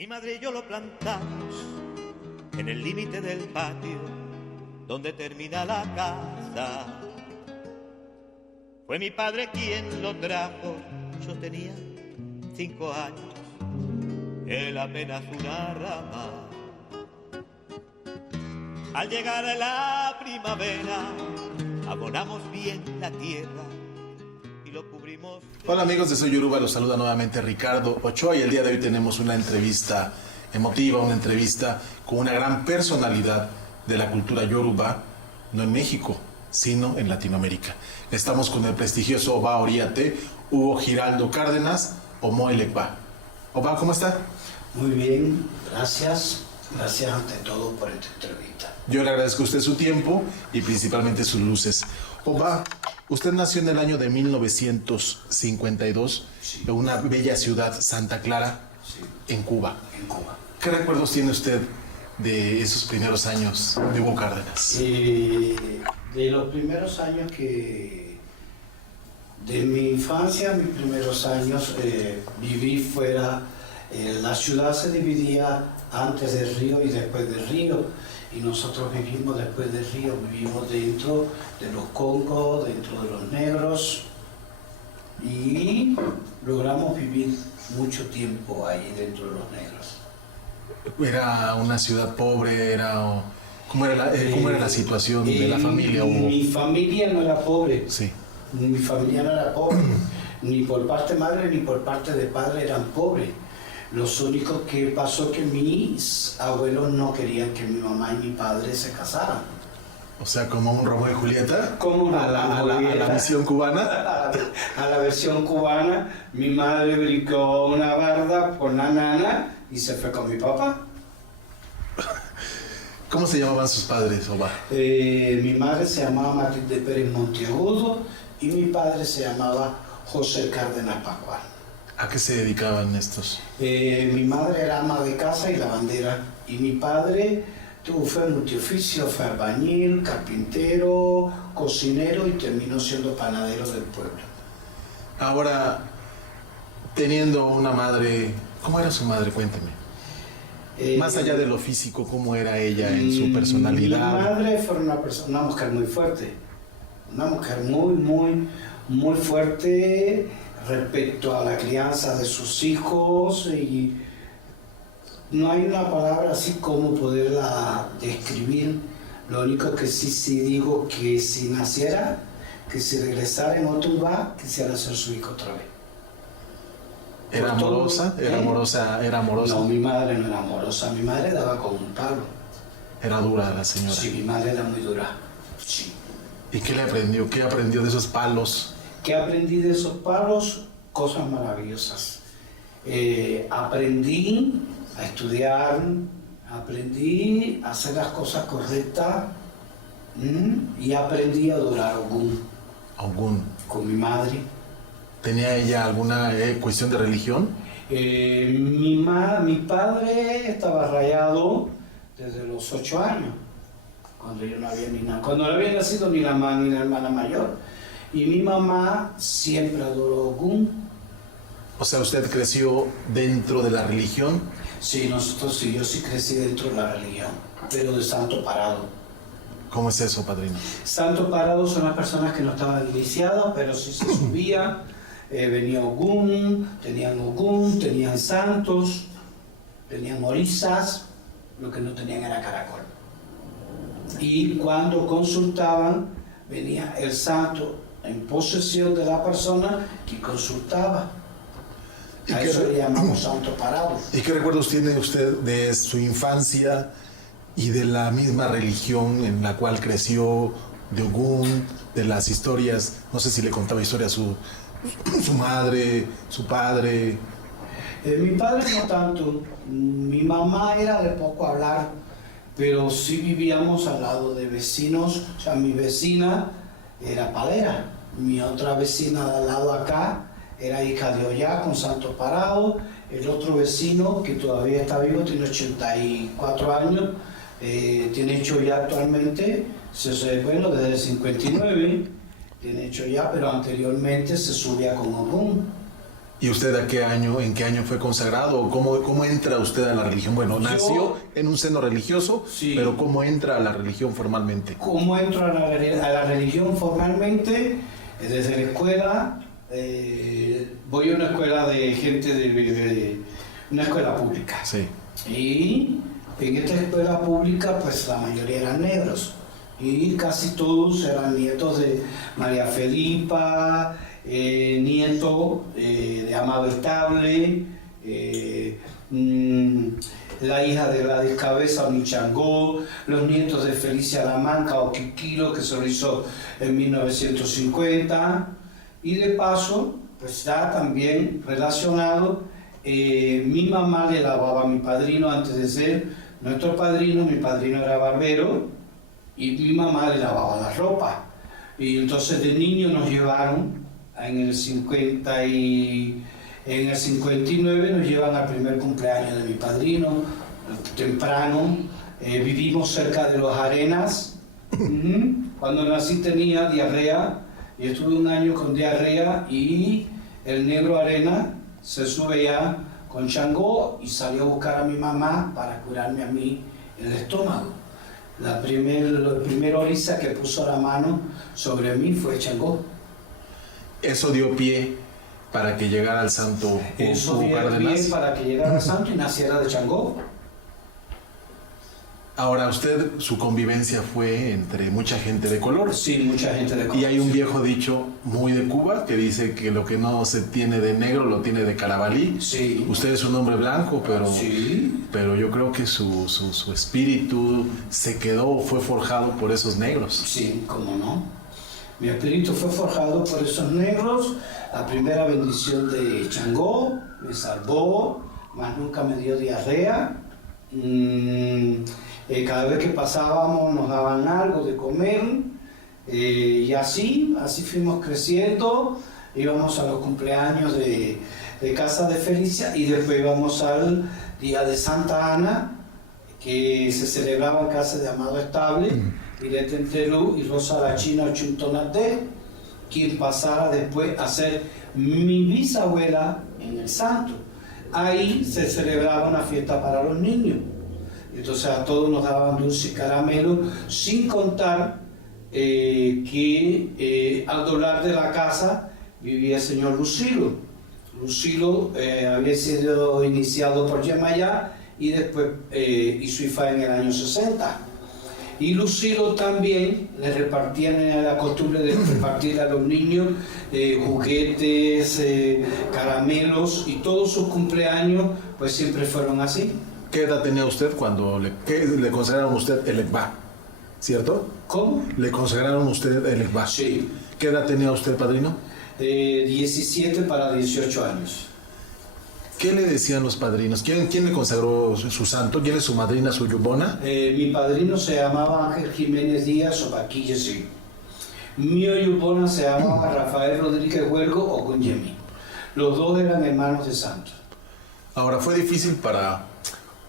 Mi madre y yo lo plantamos en el límite del patio donde termina la casa. Fue mi padre quien lo trajo, yo tenía 5 años, él apenas una rama. Al llegar a la primavera, abonamos bien la tierra y lo cubrimos. Hola amigos de Soy Yoruba, los saluda nuevamente Ricardo Ochoa y el día de hoy tenemos una entrevista emotiva, una entrevista con una gran personalidad de la cultura yoruba, no en México, sino en Latinoamérica. Estamos con el prestigioso Oba Oriate, Hugo Giraldo Cárdenas, Omo Elekba. Oba, ¿cómo está? Muy bien, gracias. Gracias ante todo por esta entrevista. Yo le agradezco a usted su tiempo y principalmente sus luces. Oba, usted nació en el año de 1952 Sí. en una bella ciudad, Santa Clara, Sí. en Cuba. En Cuba. ¿Qué recuerdos tiene usted de esos primeros años de Hugo Cárdenas? De los primeros años de mi infancia, mis primeros años, viví fuera. La ciudad se dividía antes del río y después del río, y nosotros vivimos después del río, vivimos dentro de los Congos, dentro de los negros, y logramos vivir mucho tiempo ahí dentro de los negros. ¿Era una ciudad pobre? ¿Cómo era la situación de la familia, Hugo? Mi familia no era pobre. Sí. Mi familia no era pobre, ni por parte de madre ni por parte de padre eran pobres. Los únicos que pasó que mis abuelos no querían que mi mamá y mi padre se casaran. O sea, como un Romeo y Julieta. Como a la misión cubana. A la versión cubana. Mi madre brincó una barda por la nana y se fue con mi papá. ¿Cómo se llamaban sus padres, Oba? Mi madre se llamaba Matilde Pérez Monteagudo y mi padre se llamaba José Cárdenas Pascual. ¿A qué se dedicaban estos? Mi madre era ama de casa y lavandera, y mi padre fue multioficio, fue albañil, carpintero, cocinero y terminó siendo panadero del pueblo. Ahora, teniendo una madre, ¿cómo era su madre? Cuénteme. Más allá de lo físico, ¿cómo era ella en su personalidad? Mi madre fue una mujer muy fuerte, una mujer muy fuerte respecto a la crianza de sus hijos, y no hay una palabra así como poderla describir. Lo único que sí digo, que si naciera, que si regresara en otro lugar, quisiera ser su hijo otra vez. ¿Era amorosa? ¿Era amorosa? ¿Era amorosa? No, mi madre no era amorosa, mi madre daba con un palo. Era dura la señora. Sí, mi madre era muy dura, sí. ¿Y qué le aprendió? ¿Qué aprendió de esos palos? ¿Qué aprendí de esos palos? Cosas maravillosas. Aprendí a estudiar, aprendí a hacer las cosas correctas, y aprendí a adorar a Ogún. Ogún. Con mi madre. ¿Tenía ella alguna cuestión de religión? Mi padre estaba rayado desde los 8 años, cuando yo no había cuando no había nacido ni la mamá ni la hermana mayor. Y mi mamá siempre adoró a Ogún. O sea, ¿usted creció dentro de la religión? Sí, yo sí crecí dentro de la religión, pero de santo parado. ¿Cómo es eso, padrino? Santo parado son las personas que no estaban iniciadas, pero sí se subía, venía Ogún, tenían santos, tenían orisas, lo que no tenían era caracol. Y cuando consultaban, venía el santo en posesión de la persona que consultaba. A eso le llamamos santo parado. ¿Y qué recuerdos tiene usted de su infancia y de la misma religión en la cual creció, de Ogún, de las historias? No sé si le contaba historias su madre, su padre. Mi padre no tanto. Mi mamá era de poco hablar, pero sí vivíamos al lado de vecinos. O sea, mi vecina era palera, mi otra vecina de al lado acá era hija de Ollá con santo parado. El otro vecino, que todavía está vivo, tiene 84 años, tiene hecho ya actualmente, bueno, desde el 59, tiene hecho ya, pero anteriormente se subía con Ogún. ¿Y usted a qué año, en qué año fue consagrado? ¿O cómo entra usted a la religión? Bueno, nació en un seno religioso, sí, pero ¿cómo entra a la religión formalmente? ¿Cómo entro a la religión formalmente? Desde la escuela, voy a una escuela de gente de una escuela pública. Sí. Y en esta escuela pública, pues la mayoría eran negros. Y casi todos eran nietos de María Felipa, nieto de Amado Estable, la hija de Gladys Cabeza, Michangó, los nietos de Felicia Lamanca o Quiquilo, que se lo hizo en 1950. Y de paso, pues está también relacionado, mi mamá le lavaba a mi padrino antes de ser nuestro padrino. Mi padrino era barbero y mi mamá le lavaba la ropa. Y entonces de niño nos llevaron en el 59, nos llevan al primer cumpleaños de mi padrino, temprano. Vivimos cerca de Los Arenas. Cuando nací tenía diarrea y estuve un año con diarrea, y el negro Arena se sube ya con Changó y salió a buscar a mi mamá para curarme a mí el estómago. La primera orisa que puso la mano sobre mí fue Changó. Eso dio pie para que llegara al santo Eso dio Cárdenas. pie para que llegara al santo y naciera de Changó. Ahora, usted, su convivencia fue entre mucha gente de color. Sí, mucha gente de color. Y hay un viejo dicho muy de Cuba que dice que lo que no se tiene de negro lo tiene de carabalí. Sí. Usted es un hombre blanco, Sí. pero yo creo que su espíritu se quedó, fue forjado por esos negros. Sí, cómo no. Mi espíritu fue forjado por esos negros. La primera bendición de Changó me salvó, más nunca me dio diarrea. Cada vez que pasábamos nos daban algo de comer, y así fuimos creciendo. Íbamos a los cumpleaños de casa de Felicia y después íbamos al día de Santa Ana, que se celebraba en casa de Amado Estable, Irete Entelú y Rosa la China Ochuntonate, quien pasara después a ser mi bisabuela en el santo. Ahí se celebraba una fiesta para los niños. Entonces a todos nos daban dulce y caramelo, sin contar que al doblar de la casa vivía el señor Lucilo. Lucilo había sido iniciado por Yemayá y después hizo IFA en el año 60. Y Lucilo también le repartían la costumbre de repartir a los niños juguetes, caramelos, y todos sus cumpleaños pues siempre fueron así. ¿Qué edad tenía usted cuando le consagraron a usted el Ekbá? ¿Cierto? ¿Cómo? Le consagraron a usted el Ekbá. Sí. ¿Qué edad tenía usted, padrino? 17 para 18 años. ¿Qué le decían los padrinos? ¿Quién le consagró su santo? ¿Quién es su madrina, su yubona? Mi padrino se llamaba Ángel Jiménez Díaz o Paquille, sí. Mi yubona se llamaba Rafael Rodríguez Huergo o Cunyemi. Los dos eran hermanos de santos. Ahora, ¿fue difícil para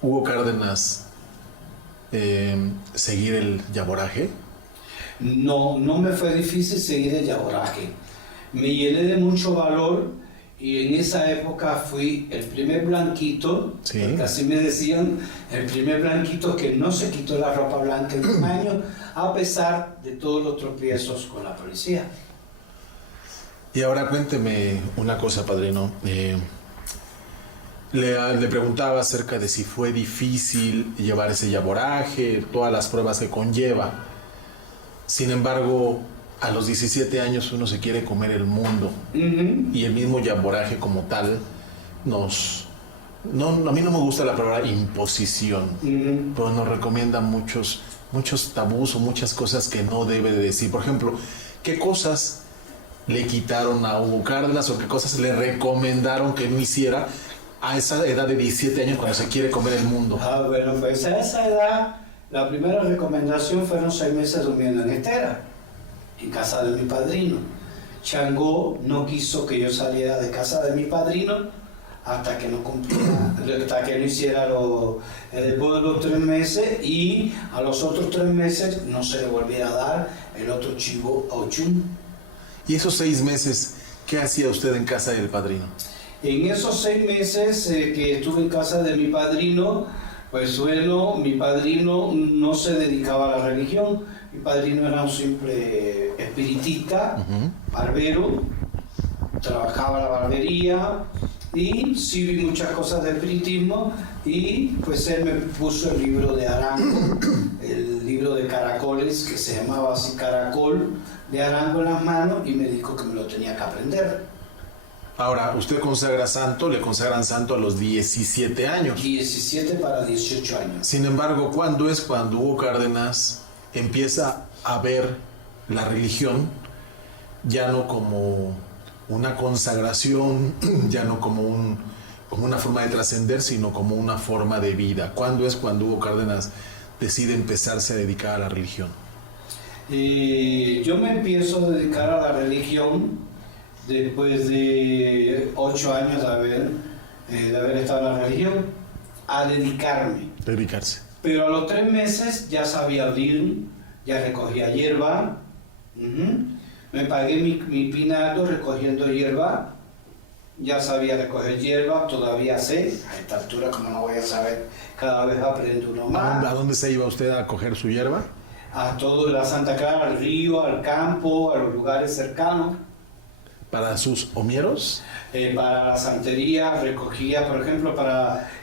Hugo Cárdenas seguir el yaboraje? No me fue difícil seguir el yaboraje. Me llené de mucho valor y en esa época fui el primer blanquito, sí, porque así me decían, el primer blanquito que no se quitó la ropa blanca en un año, a pesar de todos los tropiezos con la policía. Y ahora cuénteme una cosa, padrino. Le preguntaba acerca de si fue difícil llevar ese yaboraje, todas las pruebas que conlleva. Sin embargo, a los 17 años uno se quiere comer el mundo. Y el mismo yaboraje como tal a mí no me gusta la palabra imposición, pero nos recomienda muchos tabús o muchas cosas que no debe de decir. Por ejemplo, ¿qué cosas le quitaron a Hugo Cárdenas o qué cosas le recomendaron que no hiciera a esa edad de 17 años cuando se quiere comer el mundo? Bueno, pues a esa edad la primera recomendación fueron 6 meses durmiendo en estera, en casa de mi padrino. Changó no quiso que yo saliera de casa de mi padrino hasta que no cumpliera, hasta que no hiciera después de los 3 meses, y a los otros 3 meses no se le volviera a dar el otro chivo a Ochun. ¿Y esos 6 meses qué hacía usted en casa del padrino? En esos 6 meses que estuve en casa de mi padrino, pues bueno, mi padrino no se dedicaba a la religión. Mi padrino era un simple espiritista, barbero, trabajaba la barbería y sí vi muchas cosas de espiritismo, y pues él me puso el libro de Arango, el libro de caracoles, que se llamaba así Caracol de Arango, en las manos, y me dijo que me lo tenía que aprender. Ahora, usted consagra santo, le consagran santo a los 17 años. 17 para 18 años. Sin embargo, ¿cuándo es cuando Hugo Cárdenas empieza a ver la religión ya no como una consagración, ya no como una forma de trascender, sino como una forma de vida? ¿Cuándo es cuando Hugo Cárdenas decide empezarse a dedicar a la religión? Yo me empiezo a dedicar a la religión después de 8 años de haber estado en la religión, a Dedicarse. Pero a los 3 meses ya sabía abrir, ya recogía hierba. Me pagué mi pinato recogiendo hierba. Ya sabía recoger hierba, todavía sé. A esta altura, como no voy a saber, cada vez aprendo uno más. ¿A dónde se iba usted a coger su hierba? A todo la Santa Clara, al río, al campo, a los lugares cercanos. ¿Para sus homieros? Para la santería recogía, por ejemplo,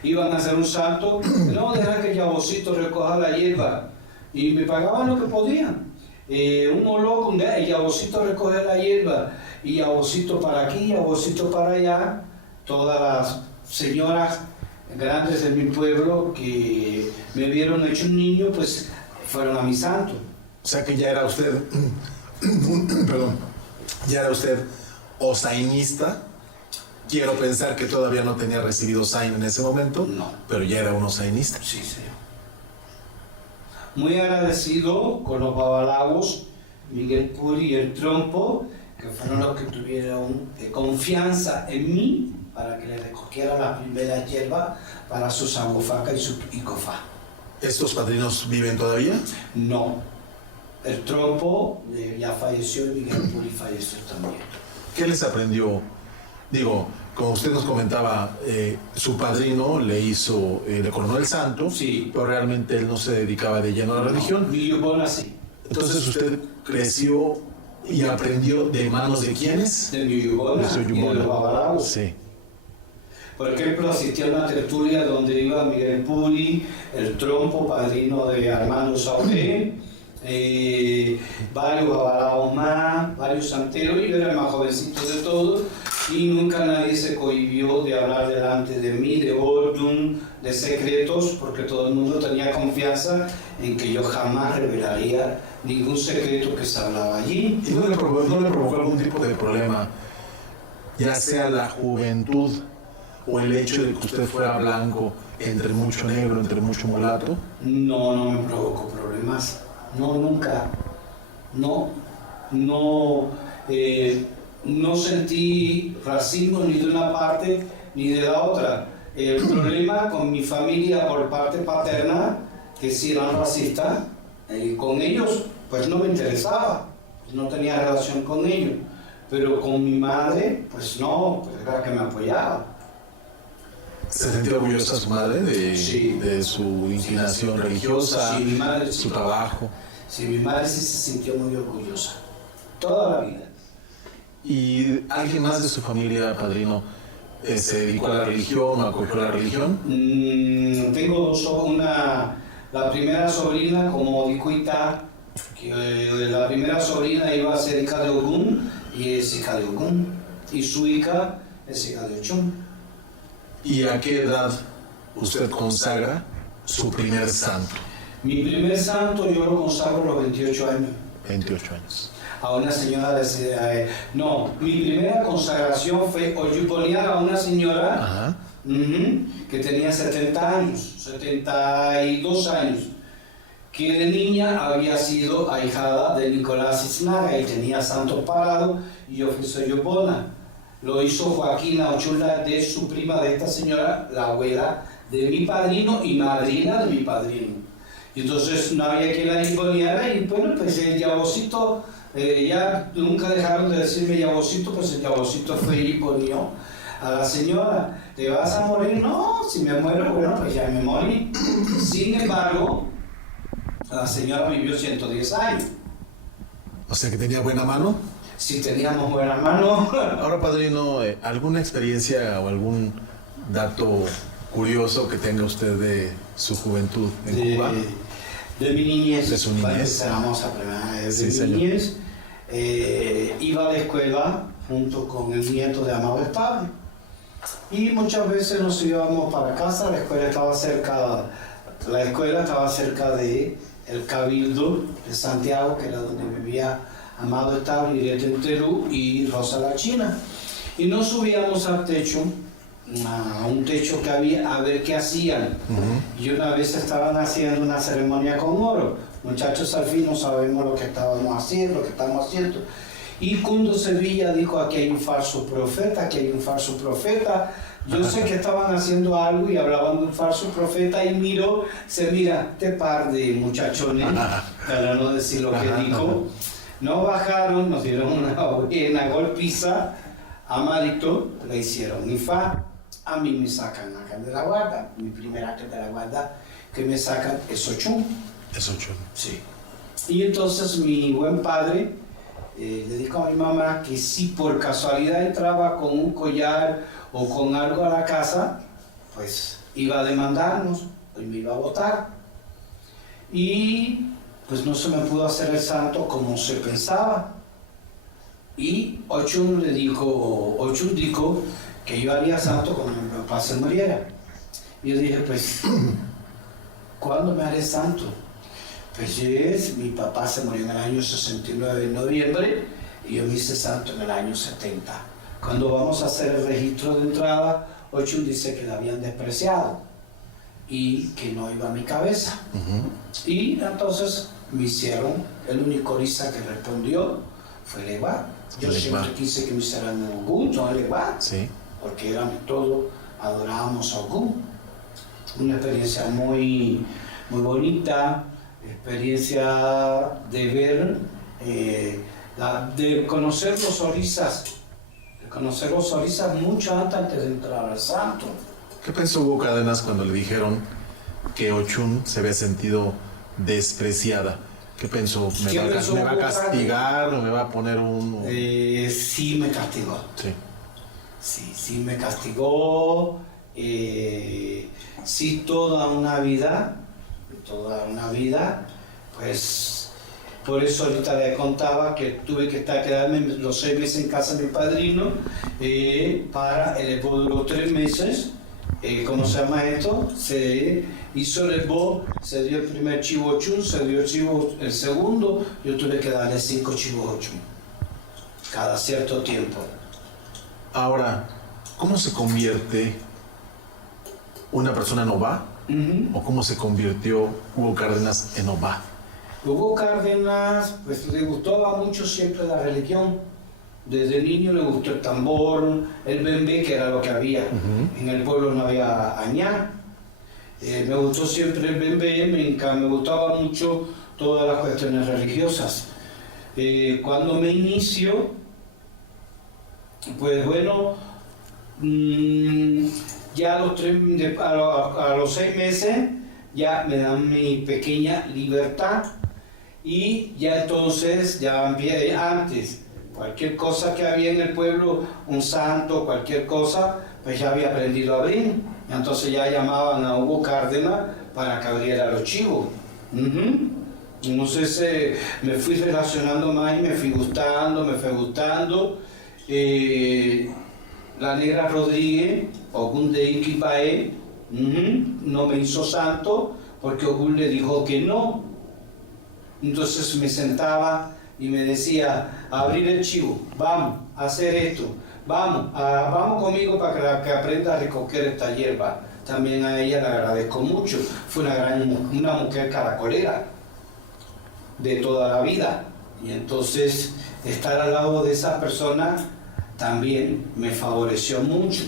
iban a hacer un salto, no, deja que Yabosito recoja la hierba, y me pagaban lo que podían. Un moloco, el Yabosito recoge la hierba, y Yabosito para aquí, Yabosito para allá. Todas las señoras grandes de mi pueblo que me vieron hecho un niño, pues fueron a mi santo. O sea que ya era usted, perdón, ya era usted osainista. Quiero pensar que todavía no tenía recibido osain en ese momento, no, pero ya era un osainista. Sí, señor. Muy agradecido con los babalawos, Miguel Puri y el Trompo, que fueron los que tuvieron confianza en mí para que le recogiera la primera hierba para su sangofaca y su icofá. ¿Estos padrinos viven todavía? No. El Trompo ya falleció y Miguel Puri falleció también. ¿Qué les aprendió? Digo, como usted nos comentaba, su padrino le coronó el santo, sí, pero realmente él no se dedicaba de lleno a la religión. Mi Yubona sí. Entonces usted creció y aprendió de manos de quiénes? De mi Yubona de su y de Yubona. los babalawos. Sí. Por ejemplo, asistí a una tertulia donde iba Miguel Puri, el Trompo, padrino de Armando Sauré, varios babalawos más, varios santeros, y yo era el más jovencito de todos, y nunca nadie se cohibió de hablar delante de mí, de orden, de secretos, porque todo el mundo tenía confianza en que yo jamás revelaría ningún secreto que se hablaba allí. ¿Y no le provocó algún tipo de problema, ya sea la juventud o el hecho de que usted fuera blanco, entre mucho negro, entre mucho mulato? No, no me provocó problemas. No, nunca. No sentí racismo ni de una parte ni de la otra. El problema con mi familia por parte paterna, que sí eran racistas, con ellos pues no me interesaba, no tenía relación con ellos. Pero con mi madre, pues no, pues era que me apoyaba. ¿Se sentía orgullosa su madre Sí. de su inclinación religiosa, Sí, mi madre sí. su trabajo? Sí, mi madre sí se sintió muy orgullosa, toda la vida. ¿Y alguien más de su familia, padrino, se dedicó a la religión o acogió la religión? Tengo la primera sobrina como Dicuita, que la primera sobrina iba a ser hija de Ogún, y es hija de Ogún, y su hija es hija de Ochón. ¿Y a qué edad usted consagra su primer santo? Mi primer santo yo lo consagro a los 28 años. 28 años. A una señora no, mi primera consagración fue oyuponear a una señora que tenía 70 años, 72 años, que de niña había sido ahijada de Nicolás Isnaga y tenía santo parado, y yo fui su oyupona. Lo hizo Joaquina Ochula, de su prima de esta señora, la abuela de mi padrino y madrina de mi padrino. Y entonces no había quien la imponeara, y bueno, pues el Yabosito, ya nunca dejaron de decirme Yabosito, pues el Yabosito fue y ponió a la señora, ¿te vas a morir? No, si me muero, bueno, pues ya me morí. Sin embargo, la señora vivió 110 años. O sea que tenía buena mano. Si teníamos buena mano. Ahora, padrino, ¿alguna experiencia o algún dato curioso que tenga usted de su juventud en Cuba? De mi niñez. De su niñez. Vamos a primera. Sí, mi señor. niñez, iba a la escuela junto con el nieto de Amado Estable. Y muchas veces nos íbamos para casa, la escuela estaba cerca de el Cabildo de Santiago, que era donde vivía Amado Estable, Irete Terú y Rosa la China. Y nos subíamos al techo, a un techo que había, a ver qué hacían. Y una vez estaban haciendo una ceremonia con oro. Muchachos, al fin no sabemos lo que estábamos haciendo, lo que estamos haciendo. Y Cundo Sevilla dijo, aquí hay un falso profeta, aquí hay un falso profeta. Yo sé que estaban haciendo algo y hablaban de un falso profeta y mira, este par de muchachones, para no decir lo que dijo, no bajaron, nos dieron una buena golpiza, a Marito le hicieron IFA, a mí me sacan acá de la guarda, mi primer acto de la guarda que me sacan es Ochún. Es 8. Sí. Y entonces mi buen padre le dijo a mi mamá que si por casualidad entraba con un collar o con algo a la casa, pues iba a demandarnos, pues me iba a votar. Y pues no se me pudo hacer el santo como se pensaba. Y Ochun dijo que yo haría santo cuando mi papá se muriera. Y yo dije, pues, ¿cuándo me haré santo? Pues mi papá se murió en el año 69 de noviembre y yo me hice santo en el año 70. Cuando vamos a hacer el registro de entrada, Ochun dice que la habían despreciado y que no iba a mi cabeza. Y entonces me hicieron, el único Orisa que respondió fue Legba. Yo siempre quise que me hicieran Ogún, no Legba, Sí. porque todos adorábamos a Ogún. Una experiencia muy, muy bonita, experiencia de ver, de conocer los orisas, mucho antes de entrar al santo. ¿Qué pensó Hugo Cárdenas cuando le dijeron que Ochun se había sentido despreciada? ¿Qué pensó? ¿Me va a castigar o me va a poner un...? Sí me castigó. Sí. Sí me castigó. Sí, toda una vida, pues por eso ahorita le contaba que tuve que quedarme los 6 meses en casa de mi padrino, el EPO duró 3 meses. ¿Cómo se llama esto? Se hizo el EPO, se dio el primer chivo Ochun, se dio el segundo, yo tuve que darle 5 chivos Ochun cada cierto tiempo. Ahora, ¿cómo se convierte una persona en Ová? ¿O cómo se convirtió Hugo Cárdenas en Ová? Hugo Cárdenas, pues le gustaba mucho siempre la religión. Desde niño le gustó el tambor, el bembé, que era lo que había. En el pueblo no había añá. Me gustó siempre el bembé, me gustaba mucho todas las cuestiones religiosas. Cuando me inicio, pues bueno, ya a los 6 meses ya me dan mi pequeña libertad y ya entonces, antes, cualquier cosa que había en el pueblo, un santo, cualquier cosa, pues ya había aprendido a abrir. Entonces ya llamaban a Hugo Cárdenas para que abriera los chivos. Entonces me fui relacionando más y me fui gustando. La Negra Rodríguez, Ogún de Iquipaé, no me hizo santo porque Ogún le dijo que no. Entonces me sentaba y me decía, abrir el chivo, vamos a hacer esto, vamos conmigo para que aprenda a recoger esta hierba. También a ella le agradezco mucho, fue una mujer caracolera de toda la vida. Y entonces estar al lado de esa persona también me favoreció mucho.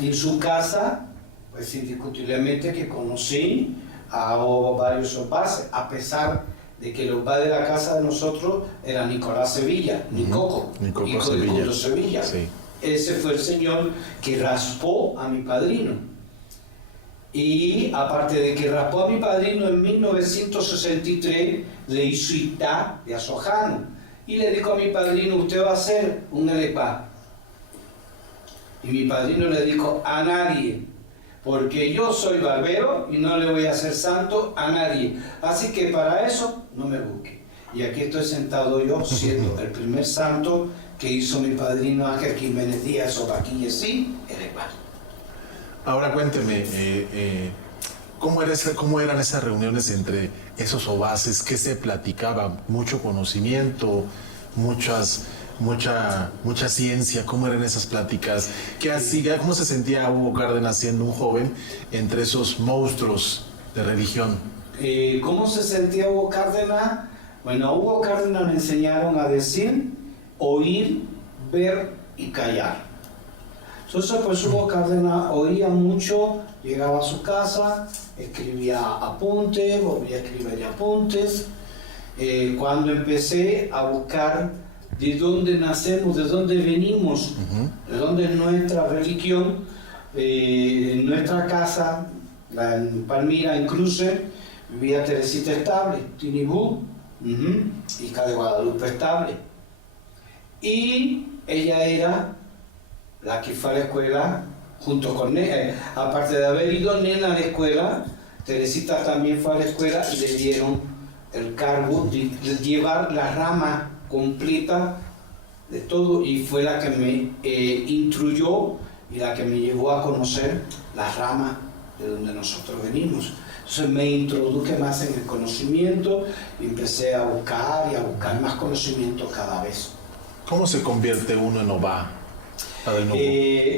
En su casa, pues indiscutiblemente que conocí a varios opás, a pesar de que el opá de la casa de nosotros era Nicolás Sevilla, Nicoco, hijo de Cundo Sevilla. Sí. ese fue el señor que raspó a mi padrino. Y aparte de que raspó a mi padrino, en 1963 le hizo itá de azojano. Y le dijo a mi padrino, usted va a hacer un elepá. Y mi padrino le dijo, a nadie, porque yo soy barbero y no le voy a hacer santo a nadie. Así que para eso no me busque. Y aquí estoy sentado yo, siendo el primer santo que hizo mi padrino Ángel Jiménez Díaz Ovaquillesí, elepá. Ahora cuénteme, ¿cómo eran esas reuniones entre esos ovaces? ¿Qué se platicaba? ¿Mucho conocimiento? Mucha ciencia? ¿Cómo eran esas pláticas? ¿Qué hacía? ¿Cómo se sentía Hugo Cárdenas siendo un joven entre esos monstruos de religión? ¿Cómo se sentía Hugo Cárdenas? Bueno, a Hugo Cárdenas le enseñaron a decir, oír, ver y callar. Entonces, pues Hugo Cárdenas oía mucho, llegaba a su casa, escribía apuntes, volvía a escribir apuntes. Cuando empecé a buscar de dónde nacemos, de dónde venimos, de dónde es nuestra religión, en nuestra casa, en Palmira, en Cruce, vivía Teresita Estable, Tinibú, hija de Guadalupe Estable. Y ella era la que fue a la escuela junto con Nena. Aparte de haber ido Nena a la escuela, Teresita también fue a la escuela y le dieron el cargo de llevar la rama completa de todo, y fue la que me instruyó y la que me llevó a conocer la rama de donde nosotros venimos. Entonces me introduje más en el conocimiento y empecé a buscar y a buscar más conocimiento cada vez. ¿Cómo se convierte uno en Ová?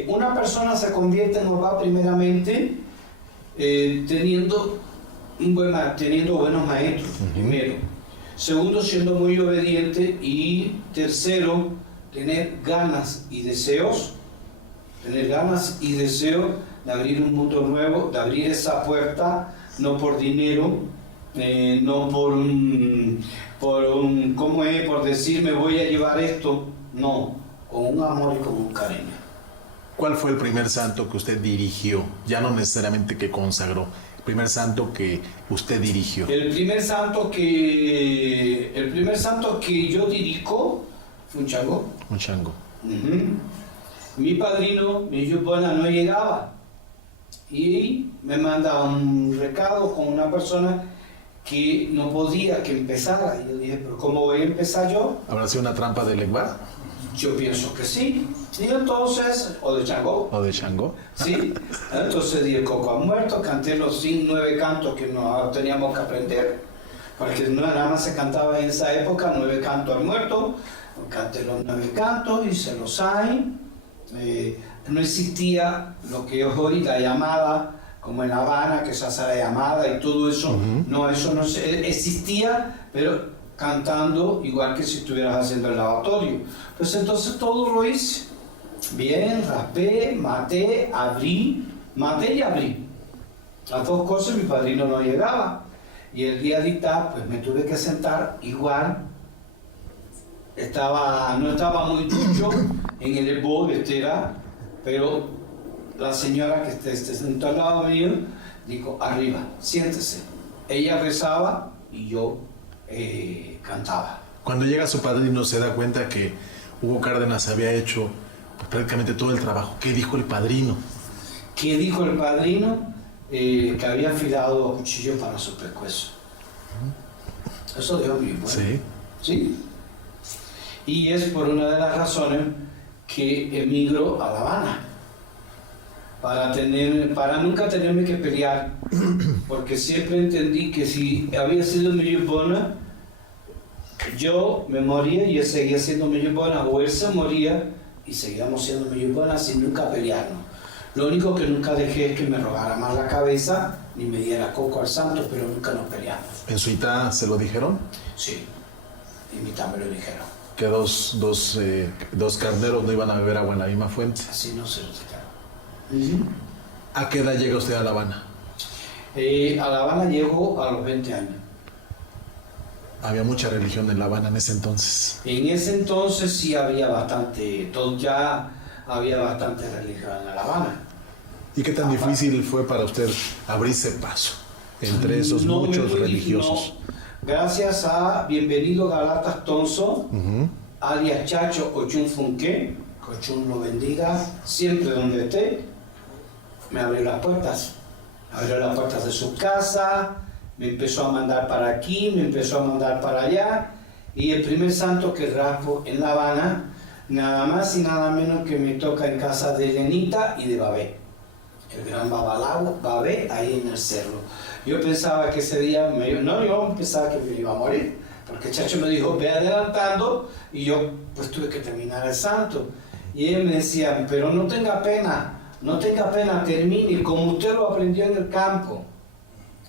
Una persona se convierte en Ová primeramente teniendo buenos maestros, primero. Segundo, siendo muy obediente. Y tercero, tener ganas y deseos de abrir un mundo nuevo, de abrir esa puerta, no por dinero, no por decir me voy a llevar esto, no, con un amor y con un cariño. ¿Cuál fue el primer santo que usted dirigió? Ya no necesariamente que consagró, el primer santo que usted dirigió. El primer santo que yo dirijo fue un chango. Un chango. Mi padrino, mi yupona, no llegaba y me manda un recado con una persona que no podía que empezara. Y yo dije, pero ¿cómo voy a empezar yo? ¿Habrá sido una trampa de Legba? Yo pienso que sí. Y entonces, o de Chango. ¿O de Chango? Sí. Entonces di el coco ha muerto, canté los 9 cantos que no teníamos que aprender, porque no nada más se cantaba en esa época, 9 cantos al muerto. Canté los 9 cantos y se los hay. No existía lo que es hoy la llamada, como en La Habana, que se hace la llamada y todo eso. No, eso no existía, pero cantando igual que si estuvieras haciendo el lavatorio. Pues entonces todo lo hice. Bien, raspé, maté, maté y abrí. Las dos cosas. Mi padrino no llegaba. Y el día de itá, pues me tuve que sentar igual. No estaba muy ducho en el ebó de Estera, pero la señora que se sentó al lado mío dijo, arriba, siéntese. Ella rezaba y yo cantaba. Cuando llega su padrino se da cuenta que Hugo Cárdenas había hecho pues, prácticamente todo el trabajo. ¿Qué dijo el padrino? ¿Qué dijo el padrino? Que había afilado cuchillo para su pescuezo. Eso dijo mi abuelo. Sí. Sí. Y es por una de las razones que emigro a La Habana. Para nunca tenerme que pelear, porque siempre entendí que si había sido mi yupona, yo me moría y él seguía siendo mi yupona, o él se moría y seguíamos siendo mi yupona sin nunca pelearnos. Lo único que nunca dejé es que me robara más la cabeza ni me diera coco al santo, pero nunca nos peleamos. ¿En su itá se lo dijeron? Sí, en mi itá me lo dijeron. Que dos carneros no iban a beber agua en la misma fuente. Así no se lo dijeron. ¿A qué edad llega usted a La Habana? A La Habana llego a los 20 años. Había mucha religión en La Habana en ese entonces. En ese entonces sí había bastante, todo ya había bastante religión en La Habana. ¿Y qué tan difícil fue para usted abrirse paso entre esos muchos religiosos? No. Gracias a Bienvenido Galatas Tonso, alias Chacho Ochun Funke, que Ochun lo bendiga, siempre donde esté, me abrió las puertas. Abrió las puertas de su casa, me empezó a mandar para aquí, me empezó a mandar para allá, y el primer santo que raspo en La Habana, nada más y nada menos que me toca en casa de Lenita y de Babé, el gran babalago Babé, ahí en el cerro. Yo pensaba que ese día, yo pensaba que me iba a morir, porque el Chacho me dijo, ve adelantando, y yo pues tuve que terminar el santo. Y él me decía, pero no tenga pena, termine, como usted lo aprendió en el campo.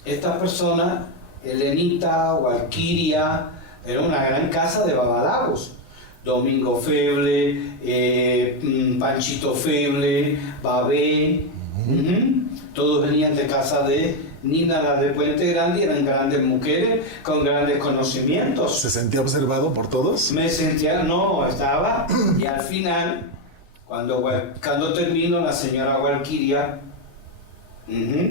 Esta persona, Elenita, Walquiria, era una gran casa de babalagos. Domingo Feble, Panchito Feble, Babé, todos venían de casa de Nina, la de Puente Grande, eran grandes mujeres con grandes conocimientos. ¿Se sentía observado por todos? Me sentía, no, estaba, y al final, cuando termino, la señora Walquiria,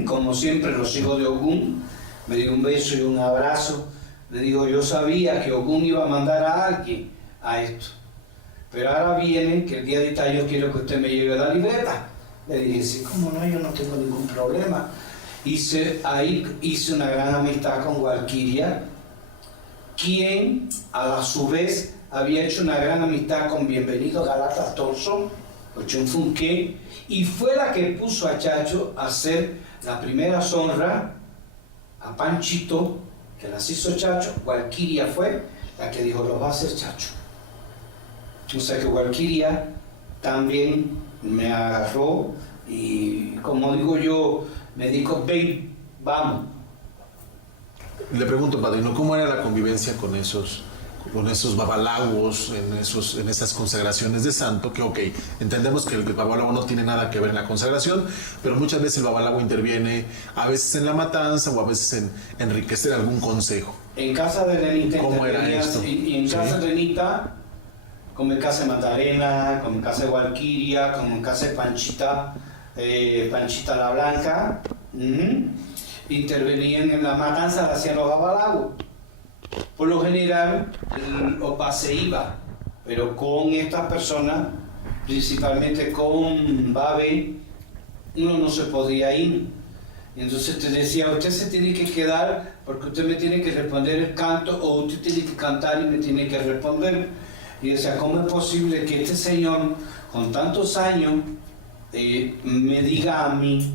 como siempre los hijos de Ogún, me dio un beso y un abrazo. Le digo, yo sabía que Ogún iba a mandar a alguien a esto, pero ahora viene que el día de tallo quiero que usted me lleve la libreta. Le dije, sí, cómo no, yo no tengo ningún problema. Ahí hice una gran amistad con Walquiria, quien a su vez había hecho una gran amistad con Bienvenido Galatas Thompson, Ochun Funke, y fue la que puso a Chacho a hacer la primera honra a Panchito, que las hizo Chacho. Walquiria fue la que dijo, lo va a hacer Chacho. O sea que Walquiria también me agarró y, como digo yo, me dijo, ven, vamos. Le pregunto, padrino, ¿cómo era la convivencia con esos babalagos, en esas consagraciones de santo? Que ok, entendemos que el babalago no tiene nada que ver en la consagración, pero muchas veces el babalago interviene, a veces en la matanza o a veces en enriquecer algún consejo. En casa de Lenita, ¿cómo era esto? Y en casa de Lenita, como en casa de Magdalena, como en casa de Walquiria, como en casa de Panchita, Panchita la Blanca, intervenían en la matanza, la hacían los babalagos. Por lo general, el OPA se iba, pero con estas personas, principalmente con Babe, uno no se podía ir. Y entonces te decía, usted se tiene que quedar porque usted me tiene que responder el canto, o usted tiene que cantar y me tiene que responder. Y decía, ¿cómo es posible que este señor, con tantos años, me diga a mí,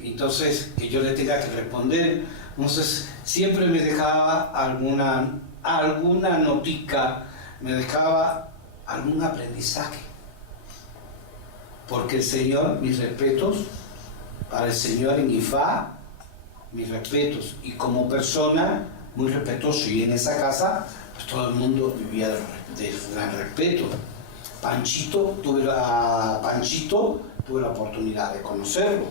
entonces que yo le tenga que responder? Entonces siempre me dejaba alguna notica, me dejaba algún aprendizaje, porque el Señor, mis respetos para el Señor en Ifá, mis respetos, y como persona muy respetuoso, y en esa casa pues todo el mundo vivía de gran respeto. Panchito, tuve la oportunidad de conocerlo.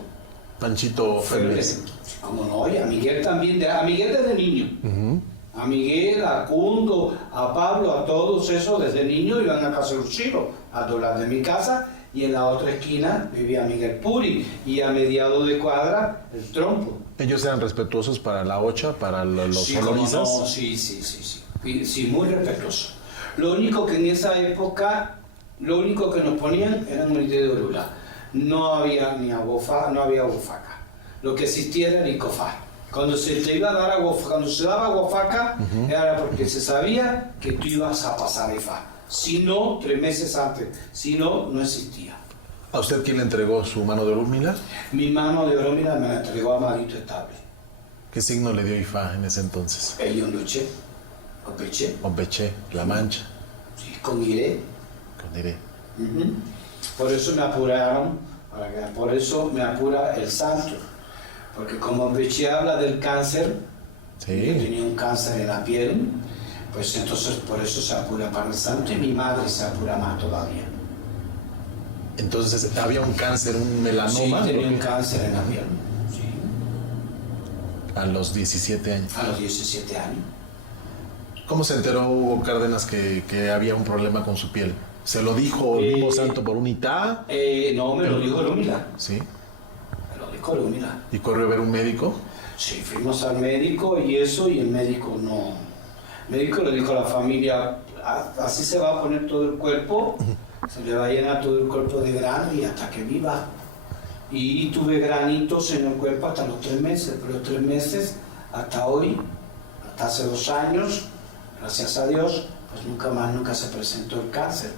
Panchito Félix. Como no, y a Miguel también, a Miguel desde niño. A Miguel, a Cundo, a Pablo, a todos esos desde niño iban a casa de Uchilo, a doblar de mi casa, y en la otra esquina vivía Miguel Puri, y a mediado de cuadra el Trompo. ¿Ellos eran respetuosos para la ocha, para los sí, sonorizas? No, sí, muy respetuosos. Lo único que en esa época, lo único que nos ponían era un de orula. No había ni aguafaca, no había aguafaca. Lo que existía era el icofá. Cuando se te iba a dar aguafaca, cuando se daba aguafaca, era porque se sabía que tú ibas a pasar Ifá. Si no, 3 meses antes. Si no, no existía. ¿A usted quién le entregó su mano de Orúmila? Mi mano de Orúmila me la entregó a Marito Estable. ¿Qué signo le dio Ifá en ese entonces? Elionluche, Opeche. Opeche, La Mancha. Sí, con Iré. Con Iré. Por eso me apuraron, por eso me apura el santo. Porque como Opeche habla del cáncer, sí. Yo tenía un cáncer en la piel, pues entonces por eso se apura para el santo, y mi madre se apura más todavía. Entonces había un cáncer, un melanoma. Sí, tenía un cáncer en la piel. Sí. A los 17 años. A los 17 años. ¿Cómo se enteró Hugo Cárdenas que había un problema con su piel? ¿Se lo dijo el mismo santo por un itá? No, me lo dijo el Humila. Sí. Me lo dijo el Humila. ¿Y corrió a ver un médico? Sí, fuimos al médico y eso, y el médico no. El médico le dijo a la familia, así se va a poner todo el cuerpo, se le va a llenar todo el cuerpo de grano y hasta que viva. Y tuve granitos en el cuerpo hasta los 3 meses, pero los 3 meses, hasta hoy, hasta hace 2 años, gracias a Dios, pues nunca se presentó el cáncer.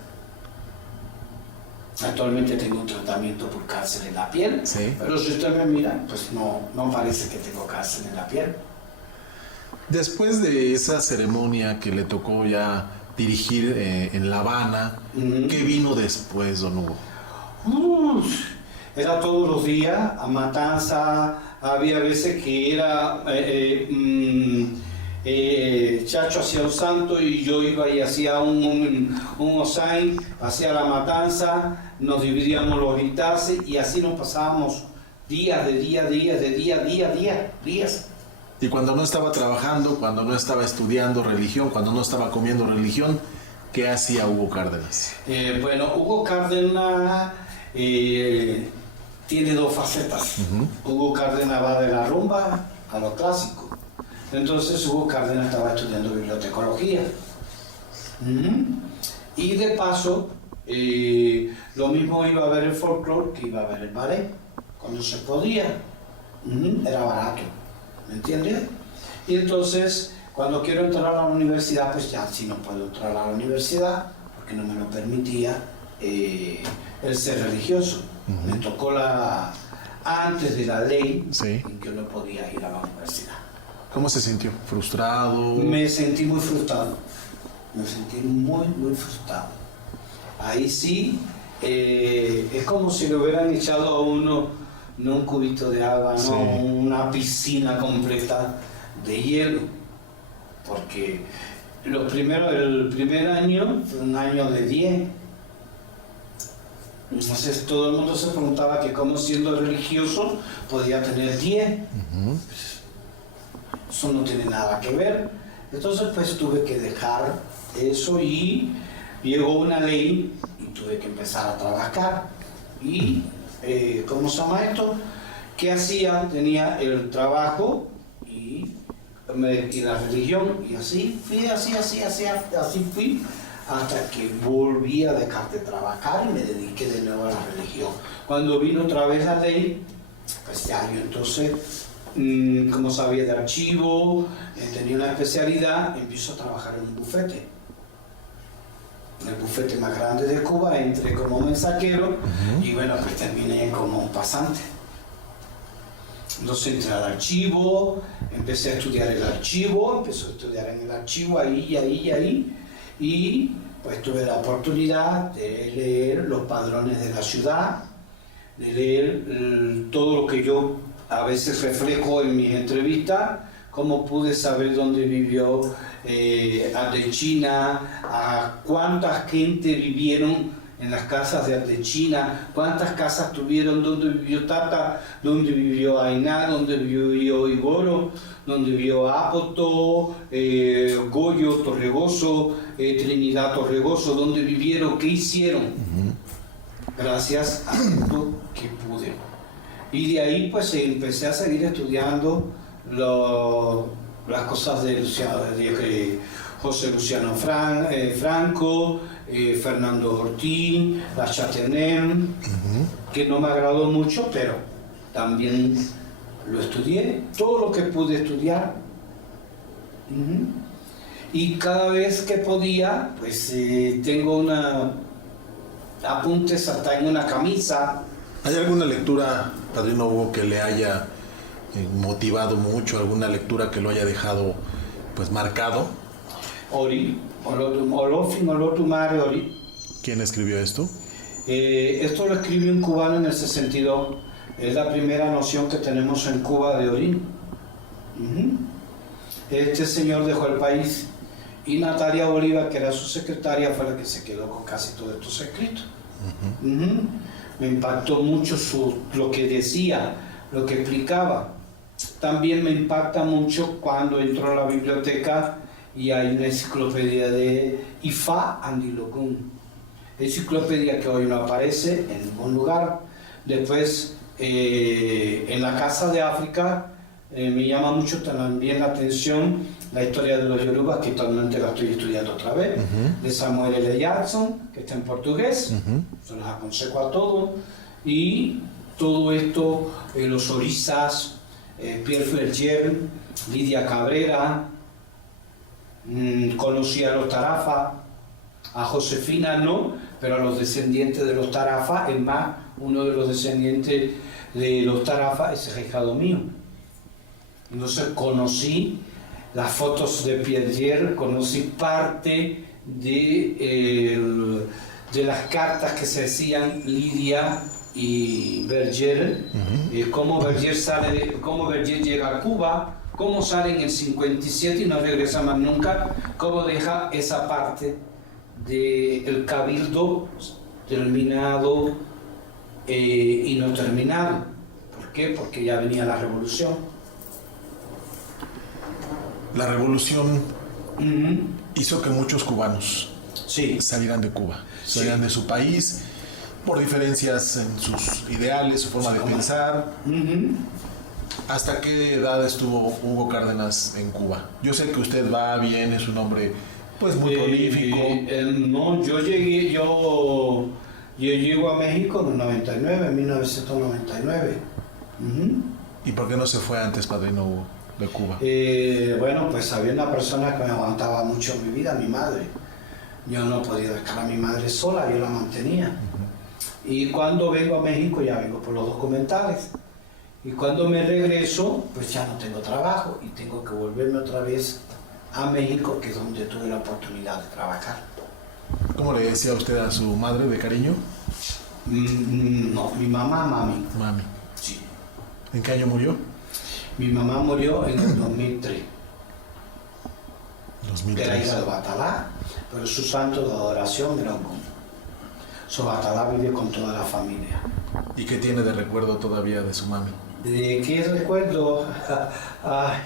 Actualmente tengo un tratamiento por cáncer en la piel, Sí. pero si usted me mira, pues no parece que tengo cáncer en la piel. Después de esa ceremonia que le tocó ya dirigir en La Habana, ¿qué vino después, don Hugo? Era todos los días, a matanza, había veces que era... Chacho hacía un santo y yo iba y hacía un osain, hacía la matanza, nos dividíamos los ritaces y así nos pasábamos días. Y cuando no estaba trabajando, cuando no estaba estudiando religión, cuando no estaba comiendo religión, ¿qué hacía Hugo Cárdenas? Bueno, Hugo Cárdenas tiene 2 facetas. Hugo Cárdenas va de la rumba a lo clásico. Entonces Hugo Cárdenas estaba estudiando bibliotecología. Y de paso, lo mismo iba a ver el folclore que iba a ver el ballet, cuando se podía. Era barato, ¿me entiendes? Y entonces, cuando quiero entrar a la universidad, pues ya sí no puedo entrar a la universidad, porque no me lo permitía el ser religioso. Me tocó antes de la ley, Sí. en que no podía ir a la universidad. ¿Cómo se sintió? ¿Frustrado? Me sentí muy frustrado. Me sentí muy frustrado. Ahí sí, es como si le hubieran echado a uno, no un cubito de agua, no Sí. una piscina completa de hielo. Porque el primer año fue un año de 10. Entonces todo el mundo se preguntaba que cómo siendo religioso podía tener 10. Eso no tiene nada que ver. Entonces pues tuve que dejar eso y llegó una ley y tuve que empezar a trabajar. Y, ¿cómo se llama esto? ¿Qué hacía? Tenía el trabajo y la religión, y así fui, así fui, hasta que volví a dejar de trabajar y me dediqué de nuevo a la religión. Cuando vino otra vez la ley, pues ya yo entonces, como sabía de archivo, tenía una especialidad, empiezo a trabajar en un bufete. En el bufete más grande de Cuba, entré como mensajero y bueno, pues terminé como un pasante. Entonces entré al archivo, empecé a estudiar el archivo, empecé a estudiar en el archivo ahí, y pues tuve la oportunidad de leer los padrones de la ciudad, de leer todo lo que yo a veces reflejo en mis entrevistas, cómo pude saber dónde vivió Ardechina, a cuánta gente vivieron en las casas de Ardechina, cuántas casas tuvieron, dónde vivió Tata, dónde vivió Ainá, dónde vivió Igoro, dónde vivió Apoto, Goyo, Torregoso, Trinidad Torregoso, dónde vivieron, qué hicieron, gracias a esto que pude. Y de ahí pues empecé a seguir estudiando las cosas de José Luciano Franco, Fernando Ortín, la Chateauneuf, que no me agradó mucho, pero también lo estudié, todo lo que pude estudiar. Y cada vez que podía, pues tengo apuntes hasta en una camisa. ¿Hay alguna lectura, Padrino Hugo, que le haya motivado mucho, alguna lectura que lo haya dejado pues marcado? Ori, Olofin Olotumare Ori. ¿Quién escribió esto? Esto lo escribió un cubano en el 62. Es la primera noción que tenemos en Cuba de Orín. Este señor dejó el país y Natalia Bolívar, que era su secretaria, fue la que se quedó con casi todos estos escritos. Me impactó mucho lo que decía, lo que explicaba. También me impacta mucho cuando entro a la biblioteca y hay una enciclopedia de Ifá Andilogún. enciclopedia que hoy no aparece en ningún lugar. Después, en la Casa de África, me llama mucho también la atención la historia de los yorubas, que actualmente la estoy estudiando otra vez, de Samuel L. Jackson, que está en portugués, se los aconsejo a todos, y todo esto, los orisas, Pierre Ferger, Lidia Cabrera, conocí a los Tarafa, a Josefina no, pero a los descendientes de los Tarafa, es más, uno de los descendientes de los Tarafa es el ahijado mío. Entonces conocí las fotos de Piaget, conocí parte de las cartas que se hacían Lidia y Berger, cómo Berger llega a Cuba, cómo sale en el 57 y no regresa más nunca, cómo deja esa parte del cabildo terminado y no terminado. ¿Por qué? Porque ya venía la revolución. La revolución hizo que muchos cubanos salieran de Cuba, salieran de su país por diferencias en sus ideales, su forma de pensar. ¿Hasta qué edad estuvo Hugo Cárdenas en Cuba? Yo sé que usted va, viene, es un hombre pues muy prolífico. No, yo llego a México en el 99, en 1999. ¿Y por qué no se fue antes, padrino Hugo, de Cuba? Bueno, pues había una persona que me aguantaba mucho en mi vida, mi madre. Yo no podía dejar a mi madre sola, yo la mantenía. Y cuando vengo a México, ya vengo por los documentales. Y cuando me regreso, pues ya no tengo trabajo y tengo que volverme otra vez a México, que es donde tuve la oportunidad de trabajar. ¿Cómo le decía usted a su madre de cariño? No, mi mamá, mami. Mami. Sí. ¿En qué año murió? Mi mamá murió en el 2003. 2003. Era hija de Batalá, pero su santo de adoración era Ogún. Batalá vive con toda la familia. ¿Y qué tiene de recuerdo todavía de su mami? ¿De qué recuerdo? Ay,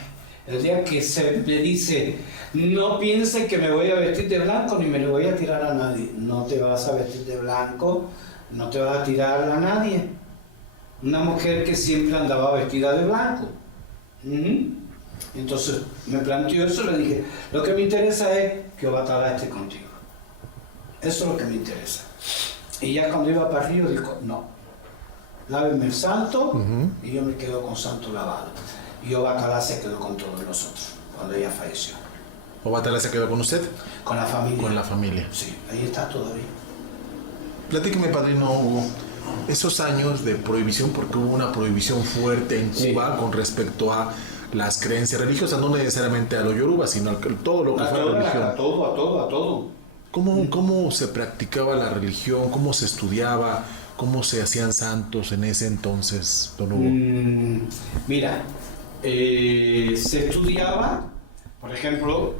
el día que se me dice, no piense que me voy a vestir de blanco ni me lo voy a tirar a nadie. No te vas a vestir de blanco, no te vas a tirar a nadie. Una mujer que siempre andaba vestida de blanco. Entonces me planteó eso y le dije, lo que me interesa es que Batalá esté contigo. Eso es lo que me interesa. Y ya cuando iba para Río dijo, no, lávenme el santo y yo me quedo con santo lavado. Y Batalá se quedó con todos nosotros cuando ella falleció. ¿O Batalá se quedó con usted? Con la familia. Con la familia. Sí, ahí está todavía. Platíqueme, padrino Hugo, esos años de prohibición, porque hubo una prohibición fuerte en Cuba con respecto a las creencias religiosas, no necesariamente a los yorubas, sino a todo lo que fuera religión. A todo. ¿Cómo se practicaba la religión? ¿Cómo se estudiaba? ¿Cómo se hacían santos en ese entonces, don Hugo? Mira, se estudiaba, por ejemplo,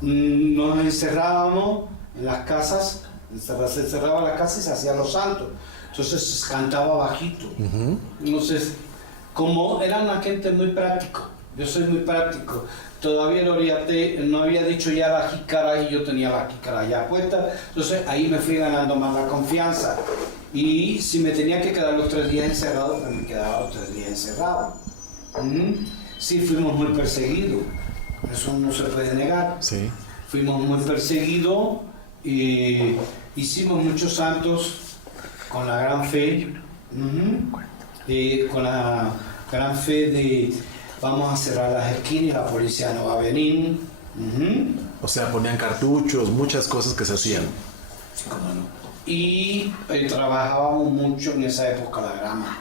nos encerrábamos en las casas, se encerraba la casa y se hacían los santos. Entonces se cantaba bajito. Entonces, como era una gente muy práctico, yo soy muy práctico. Todavía el Oriate no había dicho ya la jícara y yo tenía la jícara ya puesta, entonces ahí me fui ganando más la confianza. Y si me tenía que quedar los 3 días encerrado, pues me quedaba los 3 días encerrado. Sí, fuimos muy perseguidos, eso no se puede negar. Sí. Fuimos muy perseguidos y hicimos muchos santos con la gran fe, con la gran fe de vamos a cerrar las esquinas y la policía no va a venir. O sea, ponían cartuchos, muchas cosas que se hacían. Sí, cómo no. Y trabajábamos mucho en esa época la grama.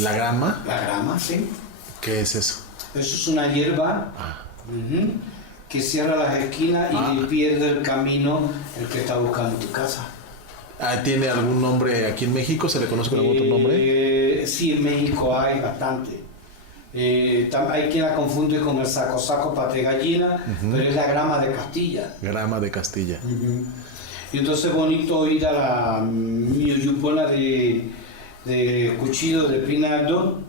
¿La grama? La grama, sí. ¿Qué es eso? Eso es una hierba que cierra las esquinas y pierde el camino el que está buscando tu casa. ¿Tiene algún nombre aquí en México? ¿Se le conoce con algún otro nombre? Sí, en México hay bastante. Hay quien la confunde con el saco pate gallina, pero es la grama de Castilla. Grama de Castilla. Y entonces bonito ir a la miuyupona de Cuchillo de Pinaldo,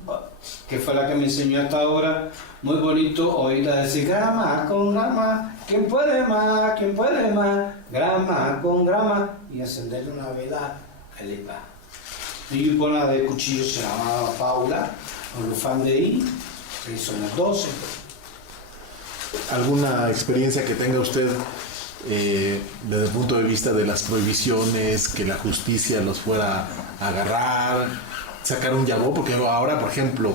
que fue la que me enseñó hasta ahora. Muy bonito oírla decir grama con grama, ¿quién puede más? ¿Quién puede más? Grama con grama, y encenderle una vela a Lepa. Y con la de cuchillo se llamaba Paula, con los fan de ahí, que son las 12. ¿Alguna experiencia que tenga usted desde el punto de vista de las prohibiciones, que la justicia los fuera a agarrar, sacar un yabó? Porque ahora, por ejemplo,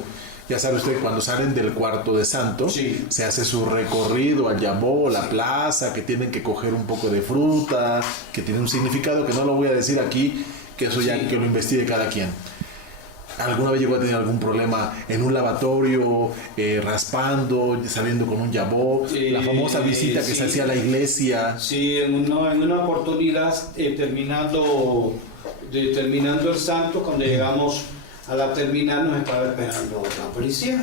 ya sabe usted, cuando salen del cuarto de santo, sí, se hace su recorrido al yabó, la plaza, que tienen que coger un poco de fruta, que tiene un significado que no lo voy a decir aquí, que eso ya que lo investigue cada quien. ¿Alguna vez llegó a tener algún problema en un lavatorio, raspando, saliendo con un yabó? La famosa visita que se hacía a la iglesia. Sí, en una oportunidad, terminando el santo, cuando llegamos a la terminal, nos estaba esperando la policía.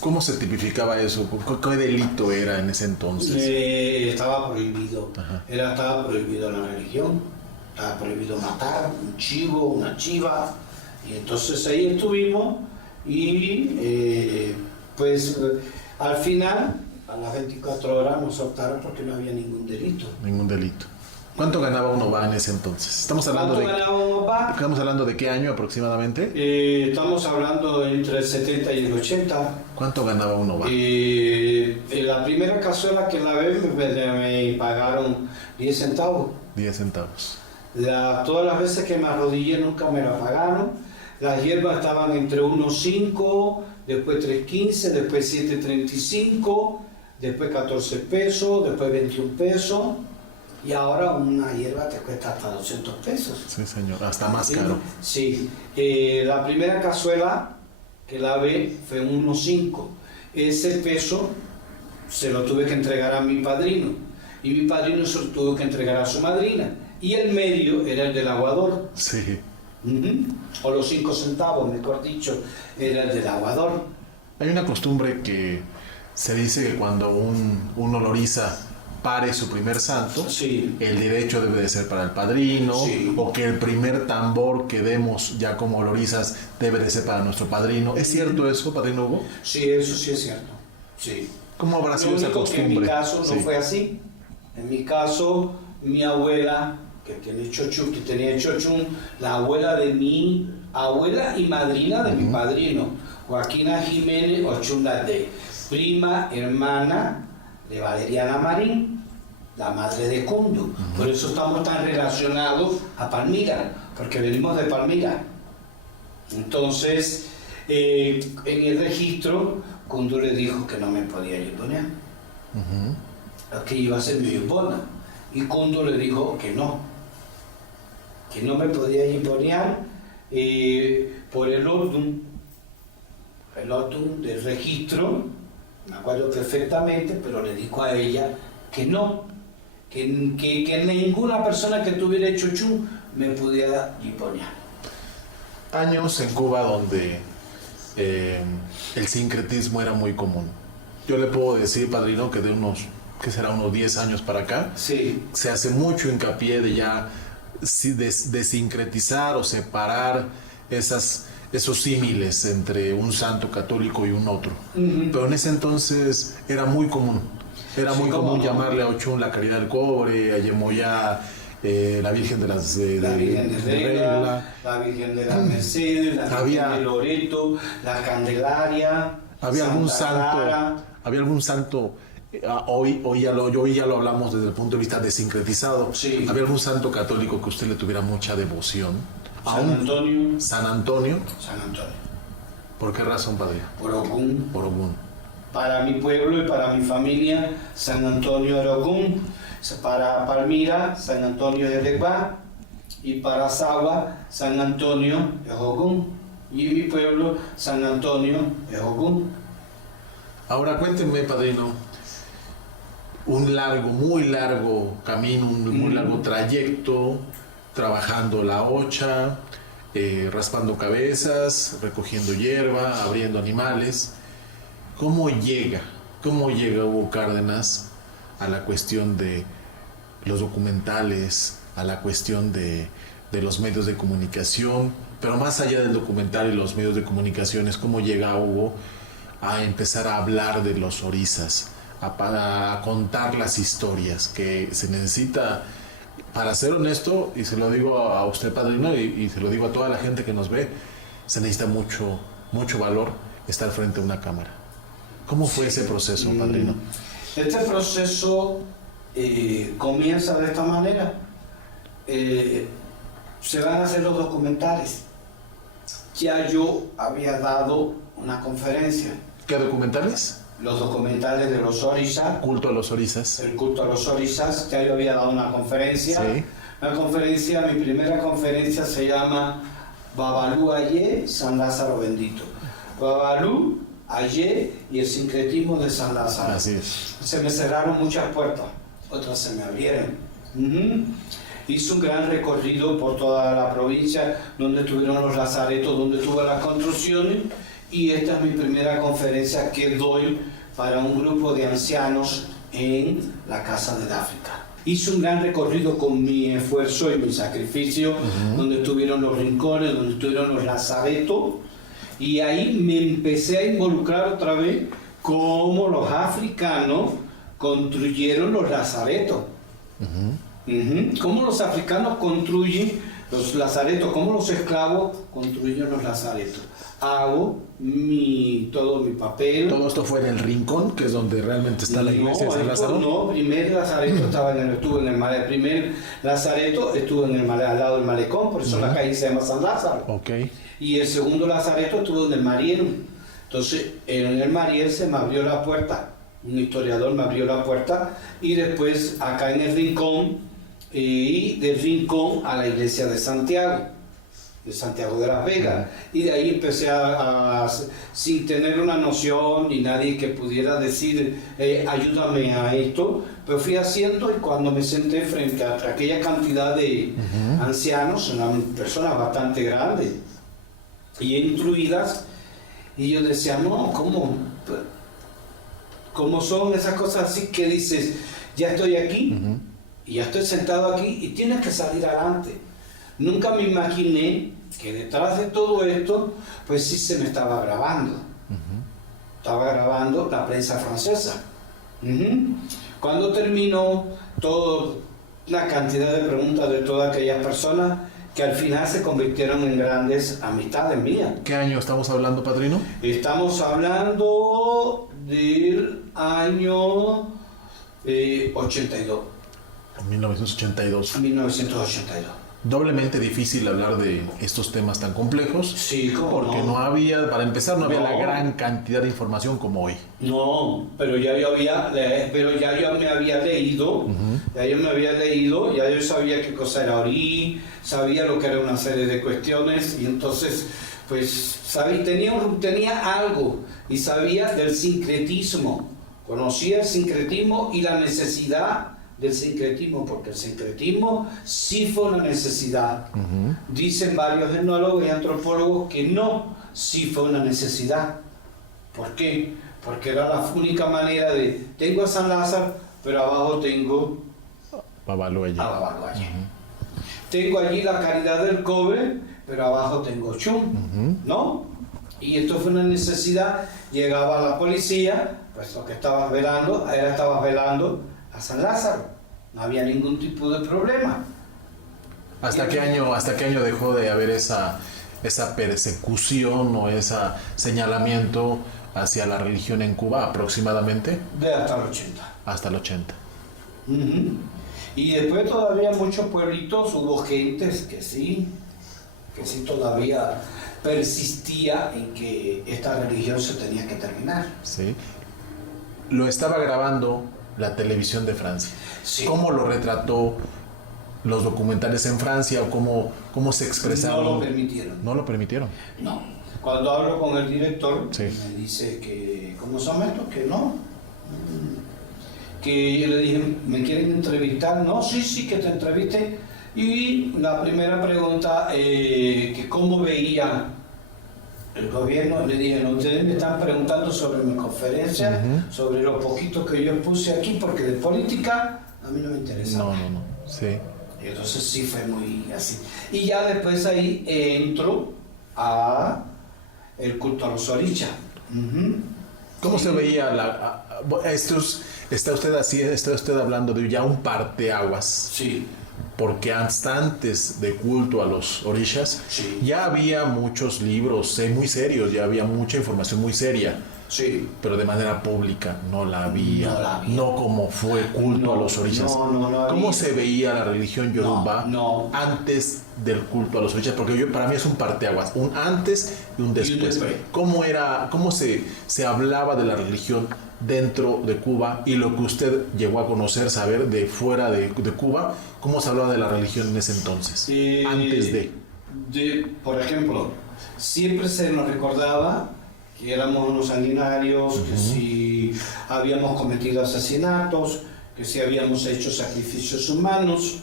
¿Cómo se tipificaba eso? ¿Qué delito era en ese entonces? Estaba prohibido. Estaba prohibido la religión. Estaba prohibido matar un chivo, una chiva, y entonces ahí estuvimos y al final, a las 24 horas nos soltaron porque no había ningún delito. Ningún delito. ¿Cuánto ganaba uno va en ese entonces? Estamos hablando de qué año aproximadamente. Estamos hablando entre el 70 y el 80. ¿Cuánto ganaba uno va? En la primera cazuela que lavé me pagaron 10 centavos. 10 centavos. Todas las veces que me arrodillé nunca me la pagaron. Las hierbas estaban entre 1.5, después 3.15, después 7.35, después 14 pesos, después 21 pesos. Y ahora una hierba te cuesta hasta 200 pesos. Sí, señor, hasta más caro. Sí, la primera cazuela que lavé fue 1.5. Ese peso se lo tuve que entregar a mi padrino. Y mi padrino se lo tuvo que entregar a su madrina. Y el medio era el del aguador. Sí. O los 5 centavos, mejor dicho, era el del aguador. Hay una costumbre que se dice que cuando un oloriza pare su primer santo, sí, el derecho debe de ser para el padrino, sí, o que el primer tambor que demos ya como olorizas debe de ser para nuestro padrino. ¿Es cierto eso, padrino Hugo? Sí, eso sí es cierto. Sí. ¿Cómo habrá sido esa costumbre? En mi caso no fue así. En mi caso, mi abuela, que tenía chochún, la abuela de mi abuela y madrina de mi padrino, Joaquina Jiménez Ochundate, prima hermana de Valeriana Marín, la madre de Cundo. Por eso estamos tan relacionados a Palmira, porque venimos de Palmira. Entonces, en el registro, Cundo le dijo que no me podía yumbonear, que iba a ser mi yumbona. Y Cundo le dijo que no me podía yumbonear por el ótum del registro. Me acuerdo perfectamente, pero le dijo a ella que no, que ninguna persona que tuviera hecho chum me pudiera yumbonear. Años en Cuba donde el sincretismo era muy común. Yo le puedo decir, padrino, que de unos 10 años para acá, sí, se hace mucho hincapié de ya de sincretizar o separar esos símiles entre un santo católico y un otro. Pero en ese entonces era muy común. Era muy común llamarle a Ochún la Caridad del Cobre, a Yemoyá la Virgen de las la Virgen de Regla, la Virgen de las Mercedes, la Virgen de Loreto, la Candelaria. Había algún santo. Hoy ya lo hablamos desde el punto de vista de sincretizado. Sí. ¿Había algún santo católico que usted le tuviera mucha devoción? San Antonio. San Antonio. San Antonio. ¿Por qué razón, padre? Por Ogún. Por Ogún. Para mi pueblo y para mi familia, San Antonio de Ogún. Para Palmira, San Antonio de Reguá. Y para Sagua, San Antonio de Ogún. Y mi pueblo, San Antonio de Ogún. Ahora cuéntenme, padrino, muy largo camino, muy largo trayecto, trabajando la hocha, raspando cabezas, recogiendo hierba, abriendo animales. ¿Cómo llega Hugo Cárdenas a la cuestión de los documentales, a la cuestión de los medios de comunicación? Pero más allá del documental y los medios de comunicaciones, ¿cómo llega Hugo a empezar a hablar de los orizas, a contar las historias que se necesita? Para ser honesto, y se lo digo a usted, padrino, y se lo digo a toda la gente que nos ve, se necesita mucho valor estar frente a una cámara. ¿Cómo fue ese proceso, padrino? Este proceso comienza de esta manera. Se van a hacer los documentales. Ya yo había dado una conferencia. ¿Qué documentales? Los documentales de los orizas. Culto a los orizas. El culto a los orizas. Ya yo había dado una conferencia. Sí. Mi primera conferencia se llama Babalú Ayé, San Lázaro Bendito. Babalú Ayé y el sincretismo de San Lázaro. Así es. Se me cerraron muchas puertas, otras se me abrieron. Hice un gran recorrido por toda la provincia, donde estuvieron los lazaretos, donde tuve las construcciones, y esta es mi primera conferencia que doy para un grupo de ancianos en la Casa del África. Hice un gran recorrido con mi esfuerzo y mi sacrificio, donde estuvieron los rincones, donde estuvieron los lazaretos, y ahí me empecé a involucrar otra vez cómo los africanos construyeron los lazaretos. Cómo los africanos construyen los lazaretos, cómo los esclavos construyen los lazaretos. Hago todo mi papel. ¿Todo esto fue en el Rincón, que es donde realmente está la iglesia de San Lázaro? No, primer lazareto estuvo en el malecón. El primer lazareto estuvo al lado del malecón, por eso la calle se llama San Lázaro. Okay. Y el segundo lazareto estuvo en el Mariel. Entonces, en el Mariel se me abrió la puerta. Un historiador me abrió la puerta. Y después, acá en el Rincón, y del Rincón a la iglesia de Santiago de las Vegas. Y de ahí empecé sin tener una noción ni nadie que pudiera decir ayúdame a esto, pero fui haciendo, y cuando me senté frente a aquella cantidad de ancianos, eran personas bastante grandes y instruidas, y yo decía, no, ¿cómo son esas cosas así que dices, ya estoy aquí, y ya estoy sentado aquí, y tienes que salir adelante? Nunca me imaginé que detrás de todo esto, pues sí se me estaba grabando. Estaba grabando la prensa francesa. Cuando terminó, toda la cantidad de preguntas de todas aquellas personas que al final se convirtieron en grandes amistades mías. ¿Qué año estamos hablando, padrino? Estamos hablando del año 82. 1982. 1982. Doblemente difícil hablar de estos temas tan complejos. Sí, ¿cómo porque no había, para empezar, no había la gran cantidad de información como hoy. No, pero ya yo me había leído, ya yo sabía qué cosa era orí, sabía lo que era una serie de cuestiones, y entonces, pues, tenía algo, y sabía del sincretismo, conocía el sincretismo y la necesidad del sincretismo, porque el sincretismo sí fue una necesidad. Dicen varios etnólogos y antropólogos que no, sí fue una necesidad. ¿Por qué? Porque era la única manera de, tengo a San Lázaro, pero abajo tengo Babalú Ayé. Tengo allí la Caridad del Cobre, pero abajo tengo Chum, ¿no? Y esto fue una necesidad. Llegaba la policía, pues lo que estaba velando a San Lázaro. No había ningún tipo de problema. ¿Hasta qué año dejó de haber esa persecución o ese señalamiento hacia la religión en Cuba aproximadamente? Hasta el 80. Hasta el 80. Y después todavía muchos pueblitos hubo gentes que sí todavía persistía en que esta religión se tenía que terminar. Sí. Lo estaba grabando la televisión de Francia. Sí. ¿Cómo lo retrató los documentales en Francia o cómo se expresaron? No lo permitieron. ¿No lo permitieron? No. Cuando hablo con el director, sí, me dice que, ¿cómo se llama esto? Que no. Que yo le dije, ¿me quieren entrevistar? No, sí, que te entreviste. Y la primera pregunta, que cómo veía el gobierno, le dije, ustedes me están preguntando sobre mi conferencia, sobre lo poquito que yo puse aquí, porque de política a mí no me interesa. No, sí. Entonces sí fue muy así. Y ya después ahí entro a el culto a los orillas. ¿Cómo se veía está usted hablando de ya un parteaguas? Sí. Porque hasta antes de culto a los orishas, Sí. ya había muchos libros muy serios, ya había mucha información muy seria. Sí. Pero de manera pública no la había. No la había. No como fue culto a los orishas. No había. ¿Cómo se veía la religión yoruba No. antes del culto a los orishas? Porque para mí es un parteaguas, un antes y un después. ¿Cómo se hablaba de la religión dentro de Cuba y lo que usted llegó a conocer, saber de fuera de Cuba? ¿Cómo se hablaba de la religión en ese entonces? Antes de... Por ejemplo, siempre se nos recordaba que éramos unos sanguinarios, que si habíamos cometido asesinatos, que si habíamos hecho sacrificios humanos.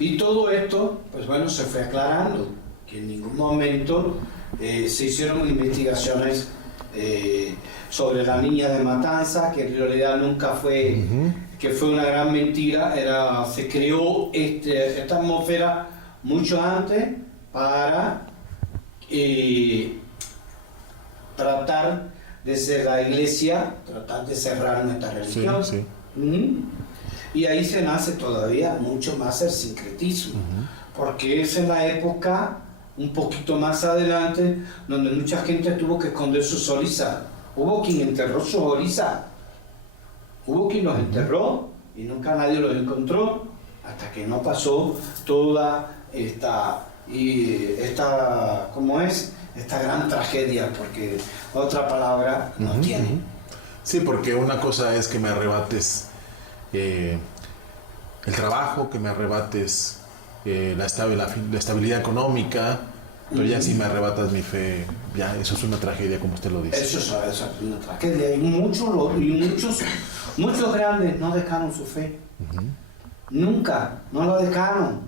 Y todo esto, pues bueno, se fue aclarando, que en ningún momento se hicieron investigaciones sobre la niña de Matanza, que en realidad nunca fue, que fue una gran mentira. Se creó esta atmósfera mucho antes para tratar desde la iglesia, tratar de cerrar nuestra religión. Sí. Y ahí se nace todavía mucho más el sincretismo, porque es en la época, un poquito más adelante, donde mucha gente tuvo que esconder sus orisas. Hubo quien enterró sus orisas, hubo quien los enterró y nunca nadie los encontró, hasta que no pasó toda esta gran tragedia, porque otra palabra no tiene. Sí, porque una cosa es que me arrebates el trabajo, que me arrebates la estabilidad económica, pero ya si me arrebatas mi fe, ya eso es una tragedia, como usted lo dice. Eso es una tragedia. Y muchos grandes no dejaron su fe. Nunca, no la dejaron.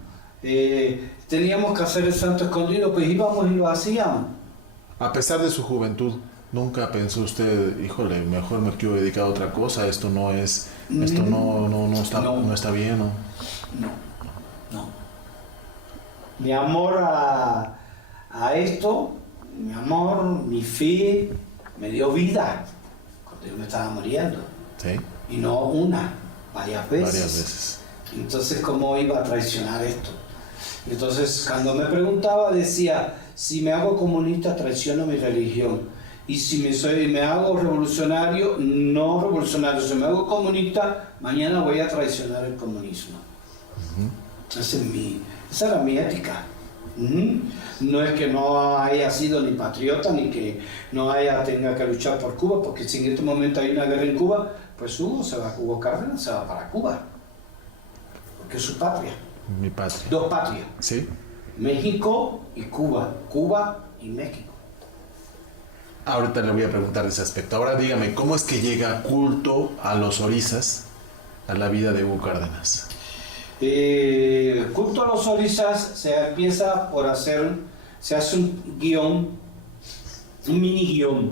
Teníamos que hacer el santo escondido, pues íbamos y lo hacíamos. A pesar de su juventud, ¿nunca pensó usted, híjole, mejor me quiero dedicar a otra cosa, esto no está bien? No. Mi amor a esto, mi fe, me dio vida cuando yo me estaba muriendo. Sí. Y no varias veces. Entonces, ¿cómo iba a traicionar esto? Entonces, cuando me preguntaba, decía, si me hago comunista, traiciono mi religión. Y si me hago revolucionario, no revolucionario. Si me hago comunista, mañana voy a traicionar el comunismo. Esa era mi ética. No es que no haya sido ni patriota, ni que no tenga que luchar por Cuba, porque si en este momento hay una guerra en Cuba, pues Hugo Cárdenas se va para Cuba. Porque es su patria. Mi patria. Dos patrias. Sí. México y Cuba. Cuba y México. Ahorita le voy a preguntar de ese aspecto. Ahora dígame, ¿cómo es que llega culto a los orisas a la vida de Hugo Cárdenas? Culto a los orisas se empieza se hace un guión, un mini guión.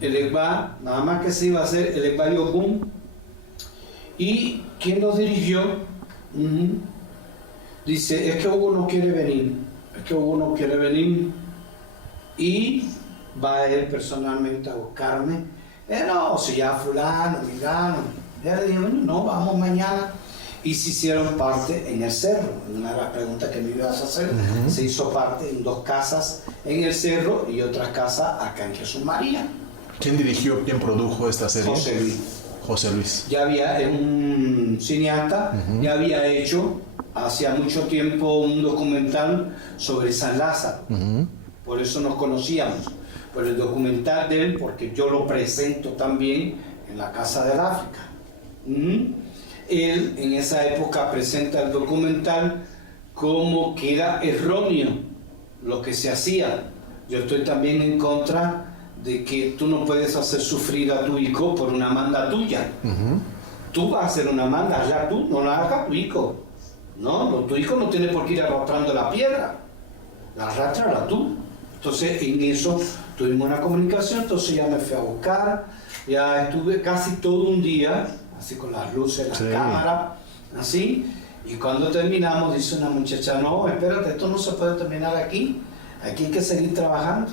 El Egba, nada más que se iba a hacer el Egba Yogún. ¿Y quién lo dirigió? Dice, es que Hugo no quiere venir. Y va él personalmente a buscarme. No, si ya fulano, migano. Ya le dijo, no, vamos mañana. Y se hicieron parte en el cerro. Una de las preguntas que me ibas a hacer, se hizo parte en 2 casas en el cerro y otra casa acá en Jesús María. ¿Quién dirigió, quién produjo esta serie? José Luis. Ya había un cineasta, ya había hecho hacía mucho tiempo un documental sobre San Lázaro. Por eso nos conocíamos. Por el documental de él, porque yo lo presento también en la Casa del África. Él en esa época presenta el documental como que era erróneo lo que se hacía. Yo estoy también en contra de que tú no puedes hacer sufrir a tu hijo por una manda tuya. Tú vas a hacer una manda, hazla tú, no la haga tu hijo. No, tu hijo no tiene por qué ir arrastrando la piedra, la arrastrala tú. Entonces en eso tuvimos una comunicación, entonces ya me fui a buscar, ya estuve casi todo un día, así con las luces, la cámara, así, Y cuando terminamos, dice una muchacha, no, espérate, esto no se puede terminar aquí hay que seguir trabajando.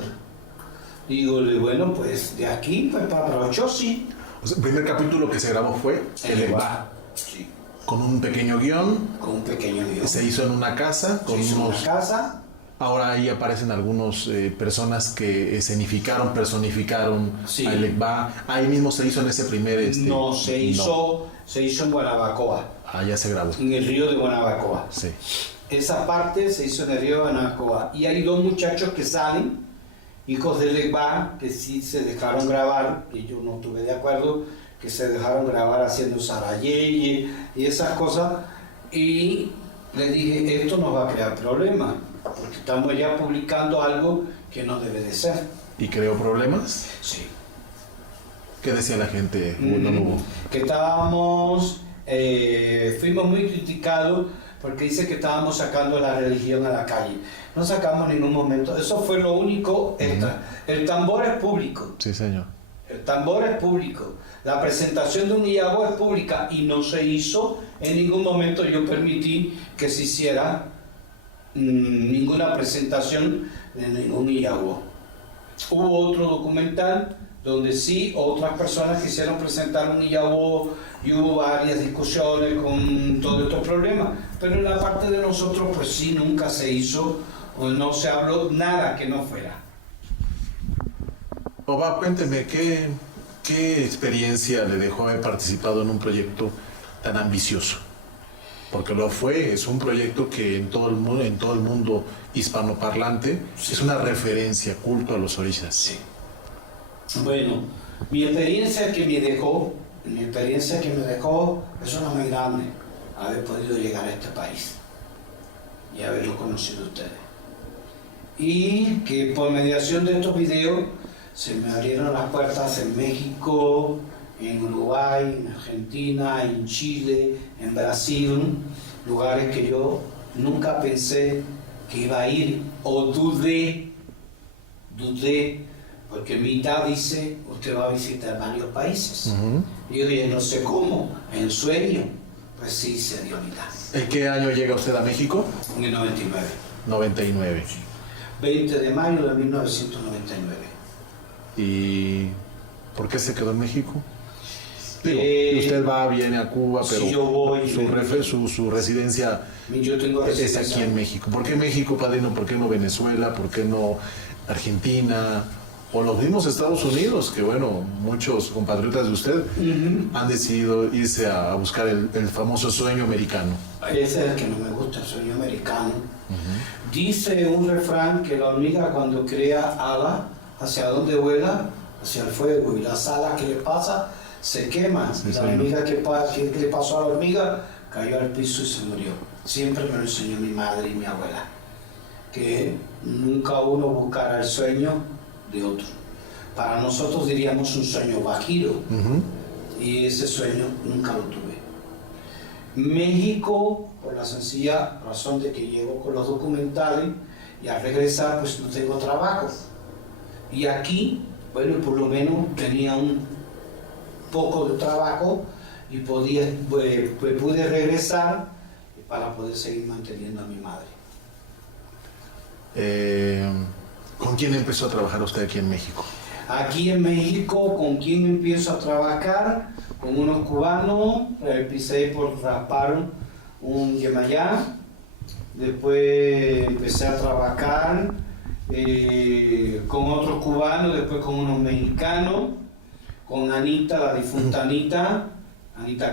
Digo, bueno, pues de aquí pues para Ocho sí. O sea, el primer capítulo que se grabó fue El Egba. Sí. Con un pequeño guión. Con un pequeño guión. Se hizo en una casa. Con una casa. Ahora ahí aparecen algunas personas que personificaron sí. a El Egba. Ahí mismo se hizo en ese primer... No, se hizo en Guanabacoa. Allá se grabó. En el río de Guanabacoa. Sí. Esa parte se hizo en el río de Guanabacoa. Y hay dos muchachos que salen, hijos del Egba, que sí se dejaron grabar, que yo no estuve de acuerdo, que se dejaron grabar haciendo sarayeye y esas cosas. Y le dije, esto nos va a crear problemas, porque estamos ya publicando algo que no debe de ser. ¿Y creó problemas? Sí. ¿Qué decía la gente? Hugo? Que estábamos, fuimos muy criticados porque dice que estábamos sacando la religión a la calle. No sacamos en ningún momento, eso fue lo único extra. El tambor es público. Sí, señor. El tambor es público. La presentación de un Iyaguó es pública y no se hizo. En ningún momento yo permití que se hiciera ninguna presentación de ningún Iyaguó. Hubo otro documental donde sí otras personas quisieron presentar un Iyaguó y hubo varias discusiones con todos estos problemas, pero en la parte de nosotros pues sí nunca se hizo o no se habló nada que no fuera. Oba, cuénteme, ¿qué experiencia le dejó haber participado en un proyecto tan ambicioso? Porque lo fue, es un proyecto que en todo el mundo hispanoparlante sí. Es una referencia, culto a los orishas. Sí. Bueno, mi experiencia que me dejó es una muy grande, haber podido llegar a este país y haberlo conocido a ustedes. Y que por mediación de estos videos se me abrieron las puertas en México, en Uruguay, en Argentina, en Chile, en Brasil, lugares que yo nunca pensé que iba a ir o dudé, porque mitad dice, usted va a visitar varios países. Y yo dije, no sé cómo, en sueño, pues sí se dio mitad. ¿En qué año llega usted a México? En el 99. 99. 20 de mayo de 1999. ¿Y por qué se quedó en México? Usted viene a Cuba, pero sí, yo voy, su residencia yo tengo es aquí en México. ¿Por qué México, padrino? ¿Por qué no Venezuela? ¿Por qué no Argentina? O los mismos Estados Unidos, que bueno, muchos compatriotas de usted han decidido irse a buscar el famoso sueño americano. Ese es el que no me gusta, el sueño americano. Dice un refrán que la hormiga cuando crea ala, ¿hacia dónde vuela? Hacia el fuego. Y las alas que le pasa se queman. Sí, la hormiga que le pasó a la hormiga cayó al piso y se murió. Siempre me lo enseñó mi madre y mi abuela. Que nunca uno buscará el sueño de otro. Para nosotros diríamos un sueño bajiro. Y ese sueño nunca lo tuve. México, por la sencilla razón de que llego con los documentales y al regresar pues no tengo trabajo. Y aquí, bueno, por lo menos tenía un poco de trabajo y pude regresar para poder seguir manteniendo a mi madre. ¿Con quién empezó a trabajar usted aquí en México? Aquí en México, ¿con quién empiezo a trabajar? Con unos cubanos, empecé por raspar un yemayá, después empecé a trabajar con otros cubanos, después con unos mexicanos, con Anita, la difunta Anita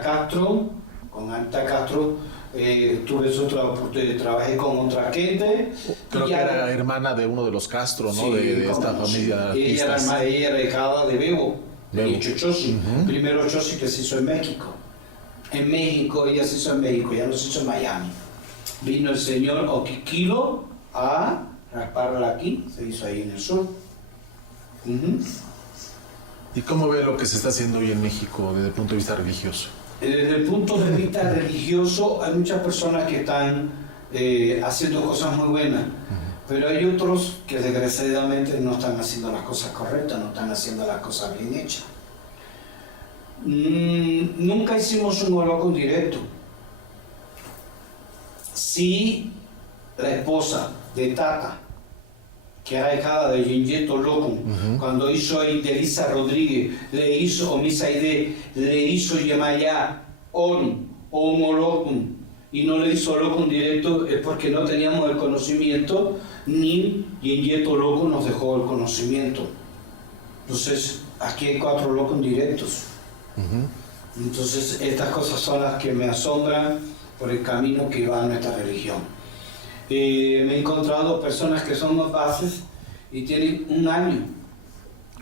Castro, con Anita Castro trabajé con otra gente. Creo que era hermana de uno de los Castro, ¿no? Sí, de esta familia de artistas. Ella era hijada de Bebo. Chosi. Primero Chosi que se hizo en México. En México, ella se hizo en México, ya no se hizo en Miami. Vino el señor Oquiquilo a rasparla aquí, se hizo ahí en el sur. ¿Y cómo ve lo que se está haciendo hoy en México desde el punto de vista religioso? Desde el punto de vista religioso, hay muchas personas que están haciendo cosas muy buenas, pero hay otros que desgraciadamente no están haciendo las cosas correctas, no están haciendo las cosas bien hechas. Nunca hicimos un holocausto directo. si la esposa de Tata, que era hija de Yenyeto Locum, cuando hizo Delisa Rodríguez, le hizo Omisaide, le hizo Yemayá On, Homo Locum, y no le hizo Locum directo, es porque no teníamos el conocimiento, ni Yenyeto Locum nos dejó el conocimiento. Entonces, aquí hay 4 Locum directos. Entonces, estas cosas son las que me asombran por el camino que va a nuestra religión. Me he encontrado personas que son bases y tienen 1 año.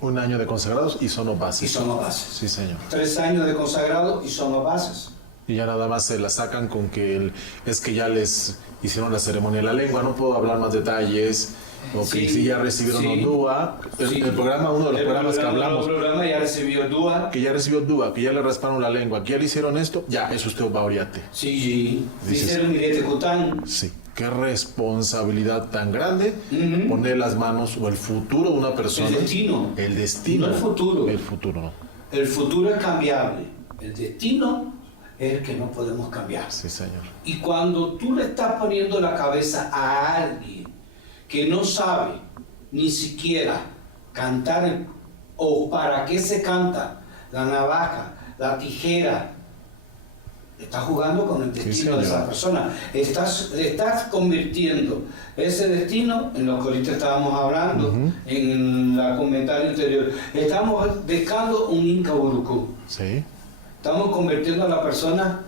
1 año de consagrados y son bases. Y son bases. Sí, señor. 3 años de consagrado y son bases. Y ya nada más se la sacan con que es que ya les hicieron la ceremonia de la lengua, no puedo hablar más detalles. O que Sí, si ya recibieron sí, DUA, sí. el programa, uno de los programas que hablamos, El programa ya recibió DUA. que ya recibió DUA, que ya le rasparon la lengua, que ya le hicieron esto, ya, eso usted va a Oriate. Sí, Dices- hicieron Mirete Cután. Sí, qué responsabilidad tan grande poner las manos o el futuro de una persona. El destino. El destino. No el futuro. El futuro, no. El futuro es cambiable. El destino es el que no podemos cambiar. Sí, señor. Y cuando tú le estás poniendo la cabeza a alguien que no sabe ni siquiera cantar o para qué se canta la navaja, la tijera, estás jugando con el destino de esa señor. persona. Estás convirtiendo ese destino en lo que ahorita estábamos hablando, en el comentario anterior. Estamos dejando un Inca Burucú. Sí. Estamos convirtiendo a la persona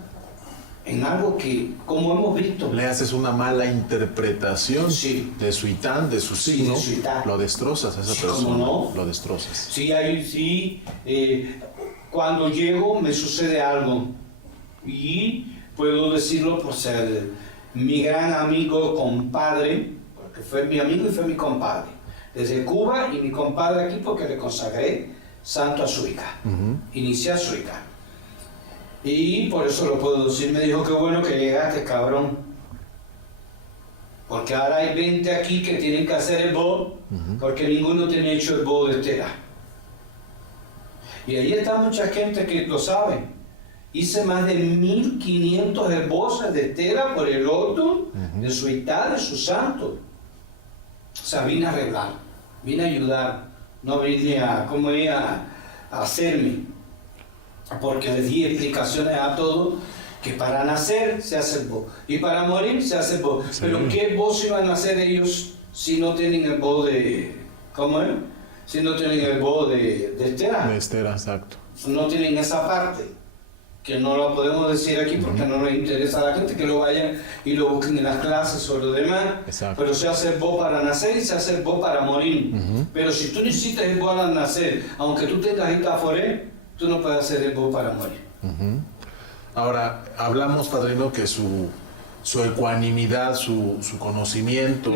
en algo que, como hemos visto, Le haces una mala interpretación Sí. de su itán, de su Sí, signo, de su itán. lo destrozas a esa Sí, persona. ¿cómo no? Lo destrozas. sí, cuando llego me sucede algo y puedo decirlo por ser mi gran amigo, compadre, porque fue mi amigo y fue mi compadre, desde Cuba, y mi compadre aquí porque le consagré santo a su hija, inicié a su hija. Y por eso lo puedo decir, me dijo, qué bueno que llegaste, cabrón. Porque ahora hay 20 aquí que tienen que hacer el bo, porque ninguno tiene hecho el bo de tela. Y ahí está mucha gente que lo sabe. Hice más de 1500 esbozos de tela por el otro, de su itá, de su santo. O sea, vine a arreglar, vine a ayudar, no vine a hacerme. Porque les di explicaciones a todos que para nacer se hace el bo y para morir se hace el bo. Sí. Pero ¿qué voz iban a hacer ellos si no tienen el bo de... ¿Cómo es? Si no tienen el bo de Estera. De Estera, exacto. No tienen esa parte, que no lo podemos decir aquí porque no les interesa a la gente, que lo vayan y lo busquen en las clases o lo demás. Exacto. Pero se hace el bo para nacer y se hace el bo para morir. Pero si tú necesitas el bo al nacer, aunque tú tengas itaforé, tú no puedes hacer el bo para morir. Ahora, hablamos, padrino, que su ecuanimidad, su conocimiento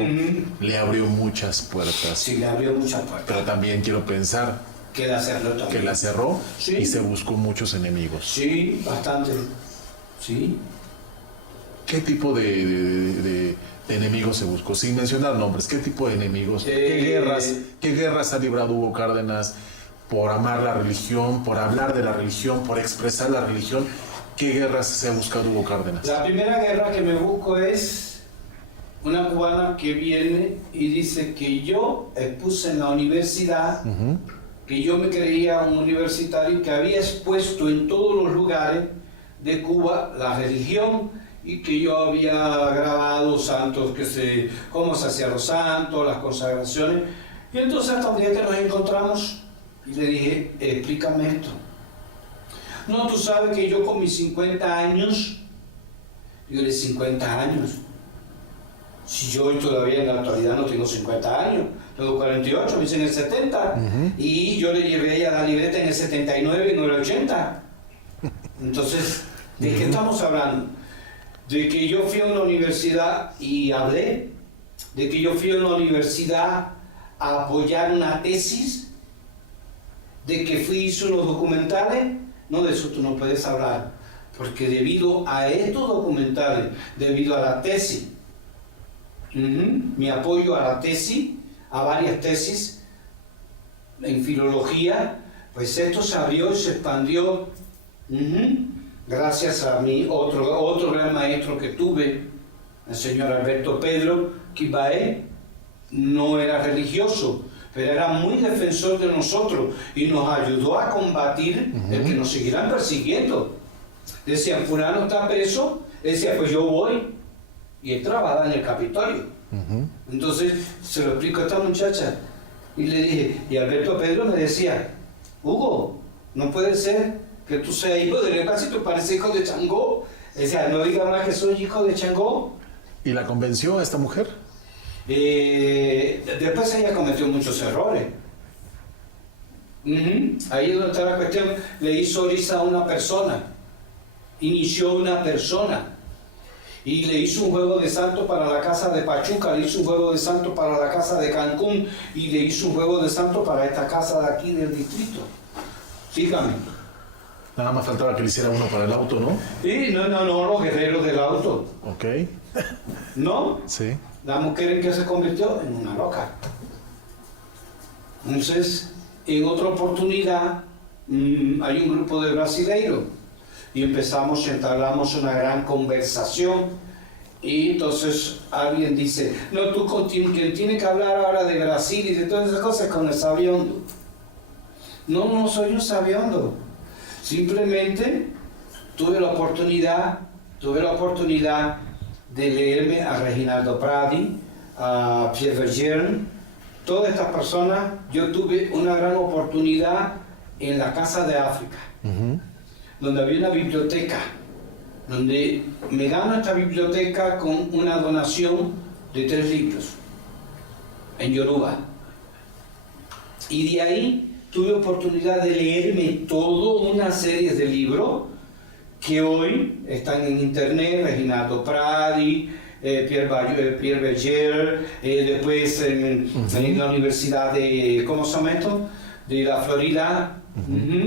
le abrió muchas puertas. Sí, le abrió muchas puertas. Pero también quiero pensar Queda hacerlo también. que la cerró Sí. y se buscó muchos enemigos. Sí, bastante. Sí. ¿Qué tipo de enemigos se buscó? Sin mencionar nombres, ¿qué tipo de enemigos? ¿Qué guerras ha librado Hugo Cárdenas por amar la religión, por hablar de la religión, por expresar la religión? ¿Qué guerras se ha buscado Hugo Cárdenas? La primera guerra que me busco es una cubana que viene y dice que yo expuse en la universidad, que yo me creía un universitario y que había expuesto en todos los lugares de Cuba la religión y que yo había grabado santos, cómo se hacían los santos, las consagraciones. Y entonces hasta un día que nos encontramos y le dije, explícame esto. No, tú sabes que yo con mis 50 años, yo de 50 años, si yo hoy todavía en la actualidad no tengo 50 años, tengo 48, me hice en el 70, y yo le llevé a ella la libreta en el 79 y en el 80. Entonces, ¿de qué estamos hablando? De que yo fui a una universidad y hablé, de que yo fui a una universidad a apoyar una tesis, de que hice unos documentales. No, de eso tú no puedes hablar, porque debido a estos documentales, debido a la tesis, mi apoyo a la tesis, a varias tesis en filología, pues esto se abrió y se expandió, gracias a mi otro gran maestro que tuve, el señor Alberto Pedro Quibaé, no era religioso, pero era muy defensor de nosotros y nos ayudó a combatir el que nos siguieran persiguiendo. Decían, fulano está preso, decía, pues yo voy. Y él trabajaba en el Capitolio. Entonces se lo explico a esta muchacha y le dije, y Alberto Pedro me decía, Hugo, no puede ser que tú seas hijo de Lepa si tú pareces hijo de Changó. Decía, no digas más que soy hijo de Changó. ¿Y la convenció a esta mujer? Después ella cometió muchos errores. Ahí es donde está la cuestión. Le hizo Orisa a una persona, inició una persona y le hizo un juego de santo para la casa de Pachuca, le hizo un juego de santo para la casa de Cancún y le hizo un juego de santo para esta casa de aquí del distrito. Sígame. Nada más faltaba que le hiciera uno para el auto, ¿no? Sí, no, los guerreros del auto. Ok. ¿No? Sí. La mujer en que se convirtió en una loca. Entonces, en otra oportunidad, hay un grupo de brasileiros y entablamos una gran conversación. Y entonces alguien dice, no, tú con quien tiene que hablar ahora de Brasil y de todas esas cosas con el sabiondo. No soy un sabiondo. Simplemente tuve la oportunidad de leerme a Reginaldo Pradi, a Pierre Berger, todas estas personas. Yo tuve una gran oportunidad en la Casa de África, donde había una biblioteca, donde me gano esta biblioteca con una donación de 3 libros en Yoruba. Y de ahí tuve oportunidad de leerme toda una serie de libros que hoy están en internet: Reginaldo Pradi, Pierre Berger, después en la Universidad de, ¿cómo se llama esto?, de la Florida,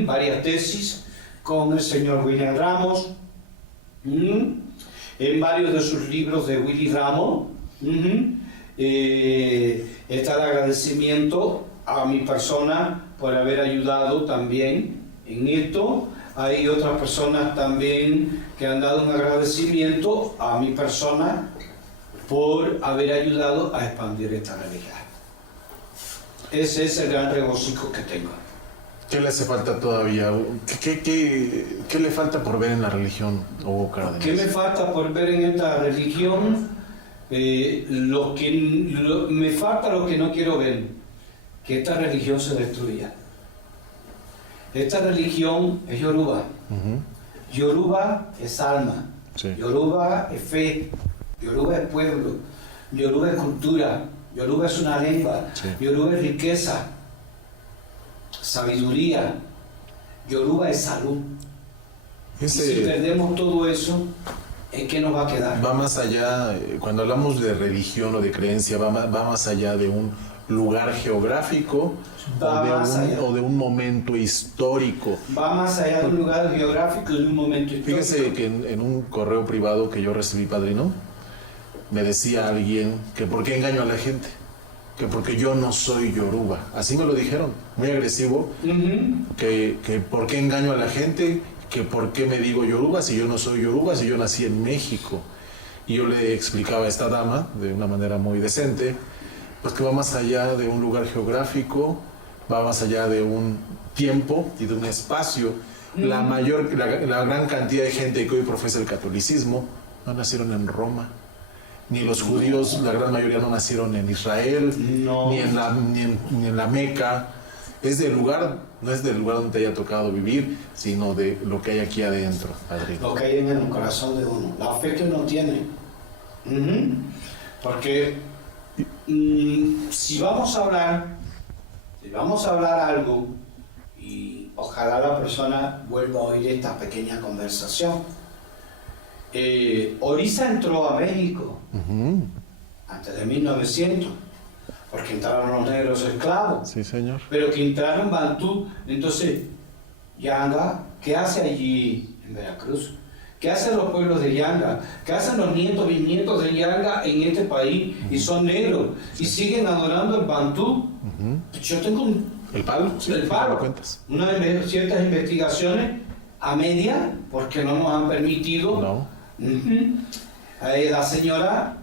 varias tesis con el señor William Ramos, en varios de sus libros de Willy Ramos. Está el agradecimiento a mi persona por haber ayudado también en esto. Hay otras personas también que han dado un agradecimiento a mi persona por haber ayudado a expandir esta realidad. Ese es el gran regocijo que tengo. ¿Qué le hace falta todavía? ¿Qué le falta por ver en la religión, Hugo Cárdenas? ¿Qué me falta por ver en esta religión? Me falta lo que no quiero ver, que esta religión se destruya. Esta religión es Yoruba. Yoruba es alma. Sí. Yoruba es fe. Yoruba es pueblo. Yoruba es cultura. Yoruba es una lengua. Sí. Yoruba es riqueza, sabiduría. Yoruba es salud. Y si perdemos todo eso, ¿en qué nos va a quedar? Va más allá, cuando hablamos de religión o de creencia, va más allá de un lugar geográfico o de un momento histórico. Va más allá de un lugar geográfico y de un momento histórico. Fíjese que en un correo privado que yo recibí, padrino, me decía alguien que por qué engaño a la gente, que porque yo no soy yoruba. Así me lo dijeron, muy agresivo, que por qué engaño a la gente, que por qué me digo yoruba si yo no soy yoruba, si yo nací en México. Y yo le explicaba a esta dama de una manera muy decente, pues que va más allá de un lugar geográfico, va más allá de un tiempo y de un espacio. La gran cantidad de gente que hoy profesa el catolicismo no nacieron en Roma, ni los judíos, la gran mayoría no nacieron en Israel, ni en la Meca. Es del lugar, no es del lugar donde te haya tocado vivir, sino de lo que hay aquí adentro, padrino. Lo que hay en el corazón de uno, la fe que uno tiene. Porque si vamos a hablar algo, y ojalá la persona vuelva a oír esta pequeña conversación. Orisa entró a México antes de 1900, porque entraron los negros esclavos. Sí, señor. Pero que entraron bantú. Entonces, Yanga, ¿qué hace allí en Veracruz? ¿Qué hacen los pueblos de Yanga? ¿Qué hacen los nietos, bisnietos de Yanga en este país? Y son negros. Y siguen adorando el bantú. Yo tengo ¿El palo? Sí, el palo. Ciertas investigaciones a media, porque no nos han permitido. No. La señora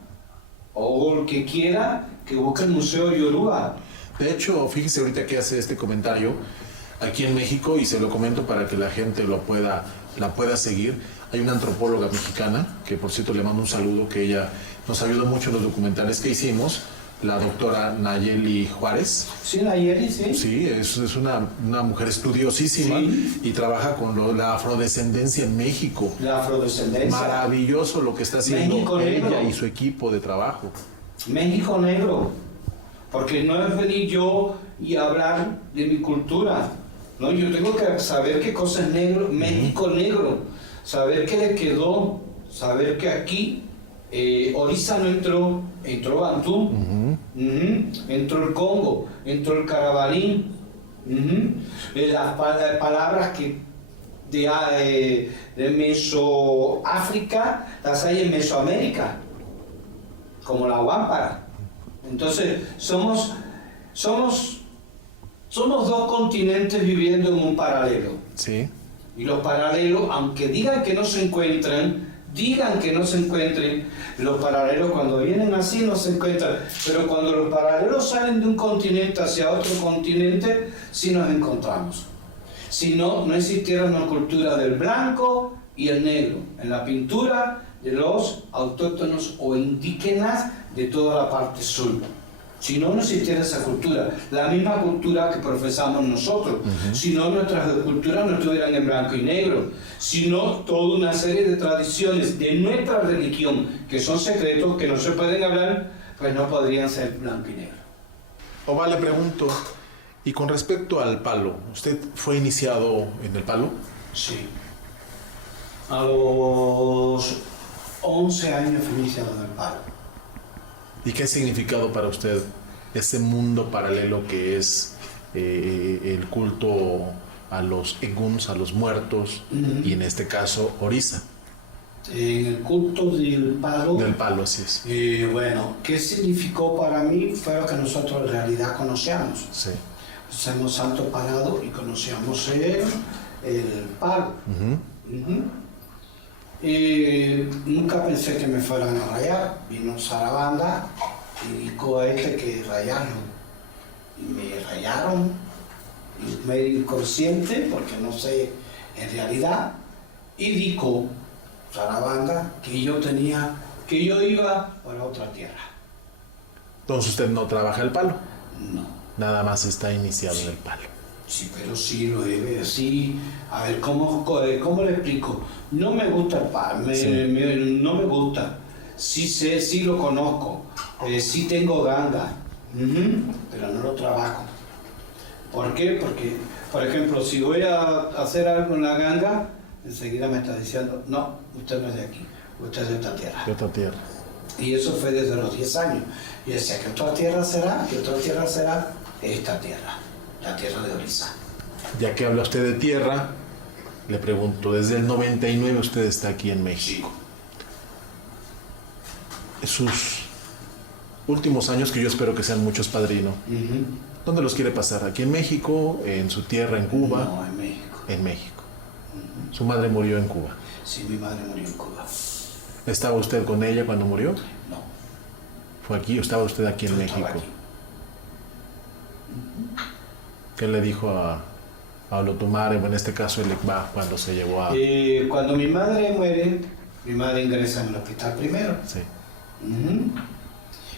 o el que quiera que busque el Museo Yoruba. De hecho, fíjese ahorita que hace este comentario, aquí en México, y se lo comento para que la gente la pueda seguir, hay una antropóloga mexicana, que por cierto le mando un saludo, que ella nos ayudó mucho en los documentales que hicimos, la doctora Nayeli Juárez. Sí, Nayeli, sí. Sí, es una mujer estudiosísima, sí, y trabaja con la afrodescendencia en México. La afrodescendencia. Maravilloso lo que está haciendo México ella negro. Y su equipo de trabajo. México negro. Porque no es venir yo y hablar de mi cultura. No, yo tengo que saber qué cosa es negro, México negro. Saber qué le quedó. Saber que aquí Orissa no entró Bantú, entró el Congo, entró el Carabalí, las palabras que de Mesoáfrica las hay en Mesoamérica, como la guámpara. Entonces somos dos continentes viviendo en un paralelo. Sí. Y los paralelos, aunque digan que no se encuentran, los paralelos cuando vienen así no se encuentran, pero cuando los paralelos salen de un continente hacia otro continente, sí nos encontramos. Si no, no existiera una cultura del blanco y el negro, en la pintura de los autóctonos o indígenas de toda la parte sur. Si no, no existiera esa cultura, la misma cultura que profesamos nosotros. Si no, nuestras culturas no estuvieran en blanco y negro. Si no, toda una serie de tradiciones de nuestra religión, que son secretos, que no se pueden hablar, pues no podrían ser blanco y negro. Oba, le pregunto, y con respecto al palo, ¿usted fue iniciado en el palo? Sí. A los 11 años fui iniciado en el palo. ¿Y qué ha significado para usted ese mundo paralelo que es el culto a los eguns, a los muertos, y en este caso Orissa? En el culto del palo. Del palo, así es. Bueno, ¿qué significó para mí? Fue lo que nosotros en realidad conocíamos. Sí. Somos santos parados y conocíamos el palo. Nunca pensé que me fueran a rayar. Vino Sarabanda y dijo a que rayaron. Y me rayaron, y medio inconsciente, porque no sé en realidad. Y dijo Sarabanda que yo iba para otra tierra. Entonces usted no trabaja el palo. No. Nada más está iniciado en el palo. Sí, pero sí lo debe, sí. A ver, ¿cómo le explico? No me gusta el pan, no me gusta. Sí sé, sí lo conozco, sí tengo ganga, pero no lo trabajo. ¿Por qué? Porque, por ejemplo, si voy a hacer algo en la ganga, enseguida me está diciendo, no, usted no es de aquí, usted es de esta tierra. De otra tierra. Y eso fue desde los 10 años. Y decía, ¿qué otra tierra será? ¿Qué otra tierra será? Esta tierra, la tierra de Orissa. Ya que habla usted de tierra, le pregunto, desde el 99 usted está aquí en México. Sus últimos años, que yo espero que sean muchos, padrino, ¿dónde los quiere pasar? ¿Aquí en México? ¿En su tierra, en Cuba? No, en México. En México. ¿Su madre murió en Cuba? Sí, mi madre murió en Cuba. ¿Estaba usted con ella cuando murió? No. ¿Fue aquí o estaba usted aquí en México? Aquí. ¿Qué le dijo a Olotumare, o en este caso el Ekba, cuando se llevó a...? Cuando mi madre muere, mi madre ingresa en el hospital primero. Sí.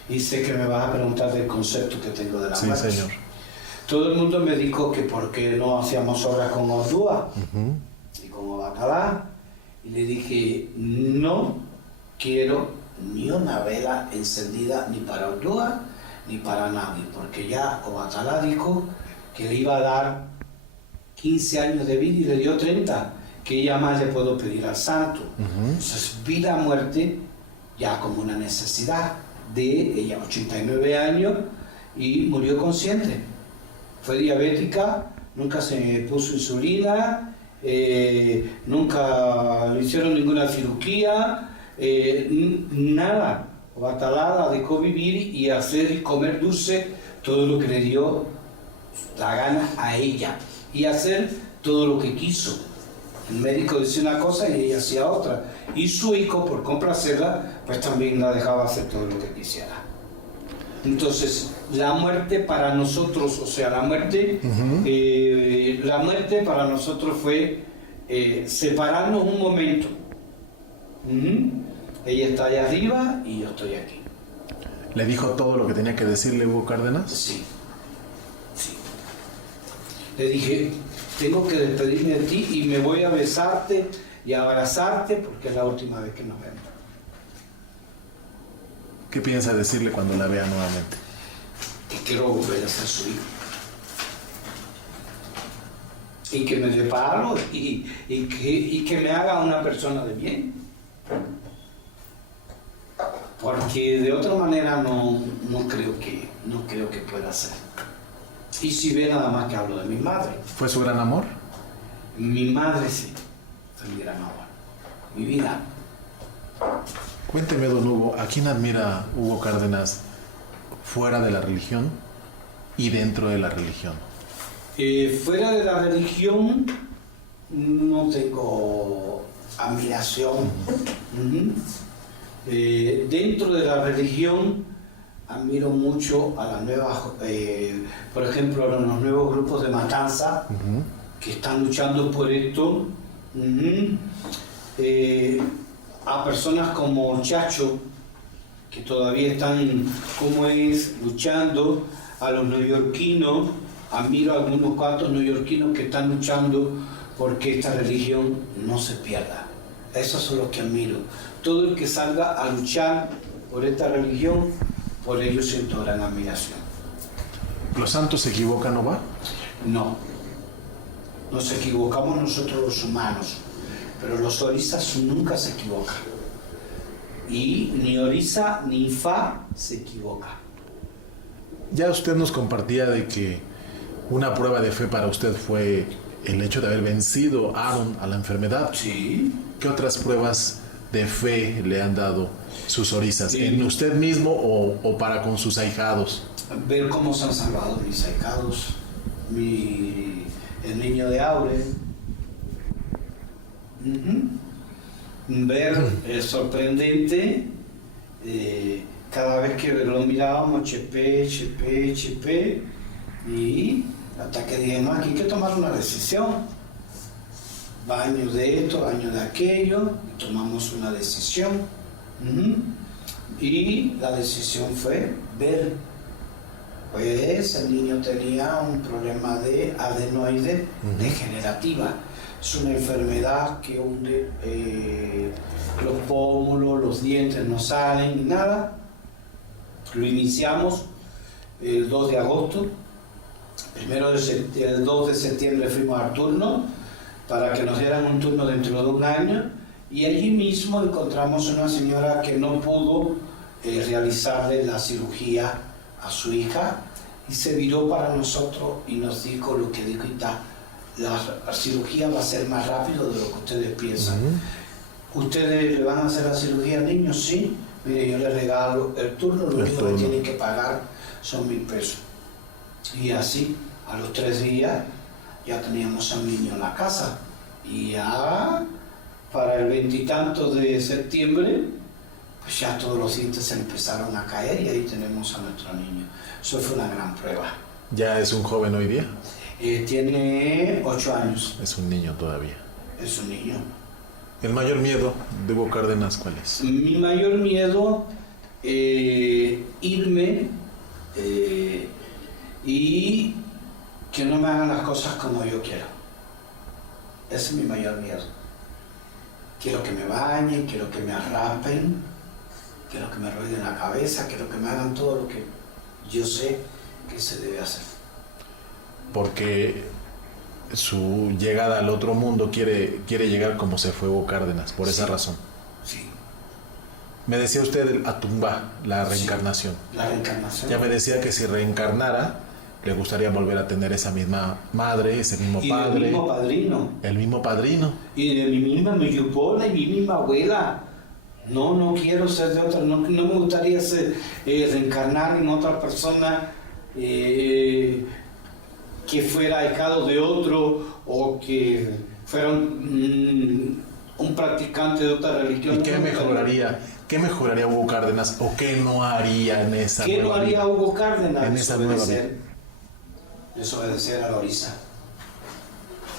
Y sé que me vas a preguntar del concepto que tengo de la muerte. Sí, señor. Todo el mundo me dijo que por qué no hacíamos obras con Ordúa y con Obatalá. Y le dije, no quiero ni una vela encendida ni para Ordúa ni para nadie, porque ya Obatalá dijo que le iba a dar 15 años de vida y le dio 30, que ya más le puedo pedir al santo. Entonces, vida, muerte, ya como una necesidad de ella, 89 años, y murió consciente. Fue diabética, nunca se puso insulina, nunca le hicieron ninguna cirugía, nada. Obatalá la dejó vivir y hacer y comer dulce todo lo que le dio la gana a ella y hacer todo lo que quiso. El médico decía una cosa y ella hacía otra. Y su hijo, por complacerla, pues también la dejaba hacer todo lo que quisiera. Entonces, la muerte para nosotros, o sea, la muerte para nosotros fue separarnos un momento. Ella está allá arriba y yo estoy aquí. ¿Le dijo todo lo que tenía que decirle Hugo Cárdenas? Sí. Le dije, tengo que despedirme de ti y me voy a besarte y a abrazarte porque es la última vez que nos vemos. ¿Qué piensa decirle cuando la vea nuevamente? Que quiero volver a ser su hijo. Y que me dé palo y que me haga una persona de bien. Porque de otra manera no creo que pueda ser. Y si ve nada más que hablo de mi madre. ¿Fue su gran amor? Mi madre sí, fue mi gran amor. Mi vida. Cuénteme, don Hugo, ¿a quién admira Hugo Cárdenas fuera de la religión y dentro de la religión? Fuera de la religión no tengo admiración. Dentro de la religión admiro mucho a las nuevas, por ejemplo, a los nuevos grupos de matanza que están luchando por esto. A personas como Chacho, que todavía están, luchando, a los neoyorquinos. Admiro a algunos cuantos neoyorquinos que están luchando porque esta religión no se pierda. Esos son los que admiro. Todo el que salga a luchar por esta religión, por ello siento gran admiración. ¿Los santos se equivocan o va? No. Nos equivocamos nosotros los humanos, pero los orisas nunca se equivocan. Y ni orisa ni Ifá se equivoca. Ya usted nos compartía de que una prueba de fe para usted fue el hecho de haber vencido a Aaron a la enfermedad. Sí. ¿Qué otras pruebas de fe le han dado sus orisas? Sí. ¿En usted mismo o para con sus ahijados? Ver cómo se han salvado mis ahijados, el niño de Aure. Ver sorprendente, cada vez que lo mirábamos, Chepe, y hasta que dije, no, aquí hay que tomar una decisión. Baño de esto, baño de aquello, y tomamos una decisión. Y la decisión fue ver. Pues el niño tenía un problema de adenoide degenerativa. Es una enfermedad que hunde los pómulos, los dientes no salen, ni nada. Lo iniciamos el 2 de agosto. El 2 de septiembre fuimos al turno para que nos dieran un turno dentro de un año, y allí mismo encontramos una señora que no pudo realizarle la cirugía a su hija, y se viró para nosotros y nos dijo lo que dijo: la cirugía va a ser más rápido de lo que ustedes piensan. ¿Ustedes le van a hacer la cirugía al niño? Sí. Mire, yo le regalo el turno, lo único que tienen que pagar son 1,000 pesos. Y así, a los 3 días, ya teníamos al niño en la casa. Y ya para el 20 y tanto de septiembre, pues ya todos los dientes se empezaron a caer y ahí tenemos a nuestro niño. Eso fue una gran prueba. ¿Ya es un joven hoy día? Tiene 8 años. Es un niño todavía. Es un niño. ¿El mayor miedo de Hugo Cárdenas cuál es? Mi mayor miedo, irme y que no me hagan las cosas como yo quiero. Ese es mi mayor miedo. Quiero que me bañen, quiero que me arrapen, quiero que me rueden la cabeza, quiero que me hagan todo lo que yo sé que se debe hacer. Porque su llegada al otro mundo quiere llegar como se fue Hugo Cárdenas, por esa razón. Sí. Me decía usted el Atumba, la reencarnación. Sí, la reencarnación. Ya me decía que si reencarnara, le gustaría volver a tener esa misma madre, ese mismo padre. Y el mismo padrino. El mismo padrino. Y de mi misma Miyupola y mi misma abuela. No quiero ser de otra, no me gustaría reencarnar en otra persona que fuera ahijado de otro, o que fueron un practicante de otra religión. ¿Y qué mejoraría Hugo Cárdenas o qué no haría en esa ¿Qué no nueva haría vida? Hugo Cárdenas? En esa nueva vida. Desobedecer a la Orisa.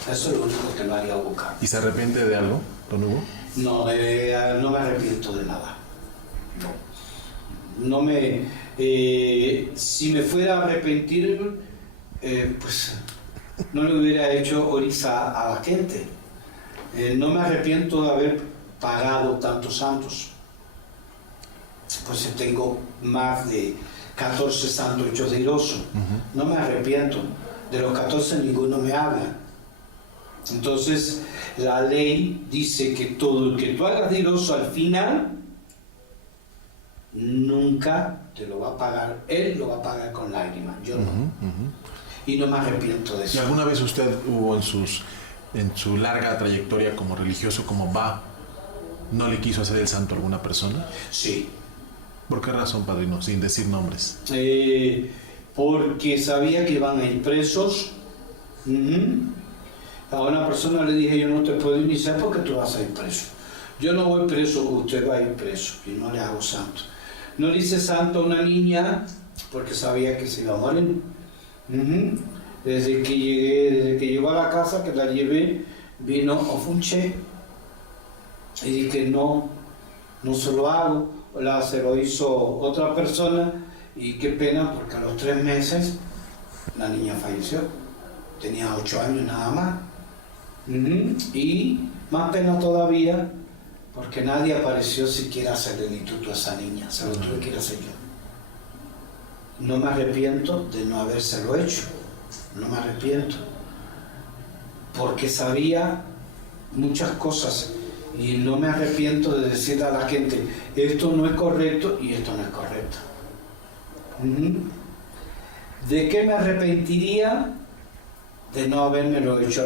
Eso es lo único que no haría Hugo Cárdenas. ¿Y se arrepiente de algo, don Hugo? No, no me arrepiento de nada. No me... si me fuera a arrepentir, pues no le hubiera hecho Orisa a la gente. No me arrepiento de haber pagado tantos santos. Pues tengo más de 14 santos hechos de iroso. No me arrepiento. De los 14 ninguno me habla. Entonces la ley dice que todo el que tú hagas de iroso al final nunca te lo va a pagar. Él lo va a pagar con lágrimas, yo no. Y no me arrepiento de eso. ¿Y alguna vez usted hubo en su larga trayectoria como religioso, como va, no le quiso hacer el santo a alguna persona? Sí. ¿Por qué razón, padrino? Sin decir nombres. Porque sabía que iban a ir presos. A una persona le dije, yo no te puedo iniciar porque tú vas a ir preso. Yo no voy preso, usted va a ir preso. Y no le hago santo. No le hice santo a una niña porque sabía que se iba a morir. Desde que llegó a la casa, que la llevé, vino Ofunche. Y dije, no se lo hago. Se lo hizo otra persona. Y qué pena, porque a los 3 meses la niña falleció. Tenía 8 años nada más. Y más pena todavía, porque nadie apareció siquiera a hacerle el instituto a esa niña. Se lo tuve que ir a hacer yo. No me arrepiento de no habérselo hecho. No me arrepiento. Porque sabía muchas cosas. Y no me arrepiento de decirle a la gente, esto no es correcto y esto no es correcto. ¿De qué me arrepentiría? De no habérmelo hecho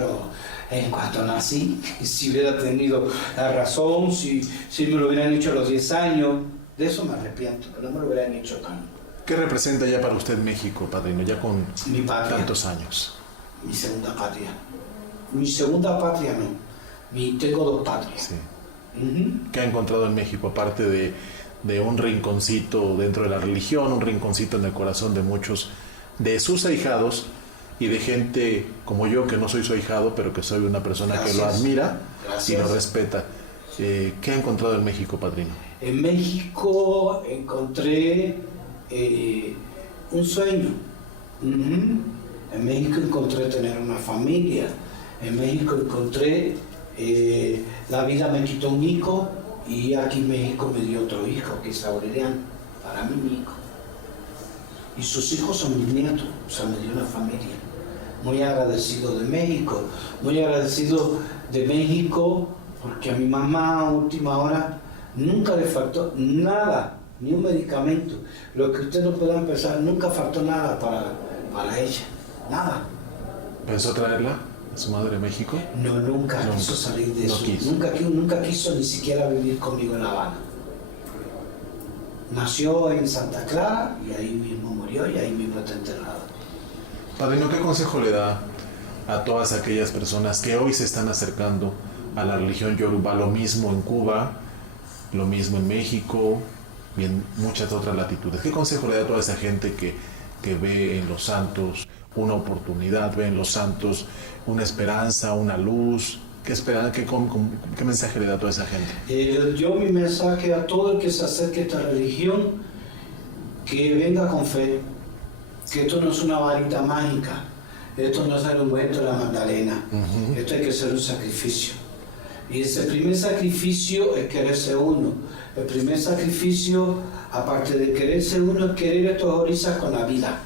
en cuanto nací. Si hubiera tenido la razón, si me lo hubieran hecho a los 10 años, de eso me arrepiento, que no me lo hubieran hecho tan. ¿Qué representa ya para usted México, padrino, ya con Mi patria. tantos años? Mi segunda patria. Mi segunda patria no. Tengo 2 patrias. Sí. ¿Qué ha encontrado en México, aparte de un rinconcito dentro de la religión, un rinconcito en el corazón de muchos de sus ahijados y de gente como yo, que no soy su ahijado, pero que soy una persona que lo admira y lo respeta? ¿Qué ha encontrado en México, padrino? En México encontré un sueño. En México encontré tener una familia. En México encontré la vida me quitó un hijo y aquí México me dio otro hijo, que es Aureliano, para mí mi hijo. Y sus hijos son mis nietos, o sea, me dio una familia. Muy agradecido de México, muy agradecido de México porque a mi mamá a última hora nunca le faltó nada, ni un medicamento. Lo que ustedes no puedan pensar, nunca faltó nada para ella, nada. ¿Pensó traerla a su madre a México? No, nunca quiso salir de eso. Nunca quiso ni siquiera vivir conmigo en La Habana. Nació en Santa Clara y ahí mismo murió y ahí mismo está enterrado. Padrino, ¿qué consejo le da a todas aquellas personas que hoy se están acercando a la religión yoruba? Lo mismo en Cuba, lo mismo en México y en muchas otras latitudes. ¿Qué consejo le da a toda esa gente que ve en los santos una oportunidad, ve en los santos una esperanza, una luz? ¿Qué mensaje le da a toda esa gente? Yo mi mensaje a todo el que se acerque a esta religión, que venga con fe, que esto no es una varita mágica, esto no es el ungüento de la Magdalena, esto hay que hacer un sacrificio. Y ese primer sacrificio es quererse uno. El primer sacrificio, aparte de quererse uno, es querer estos orisas con la vida.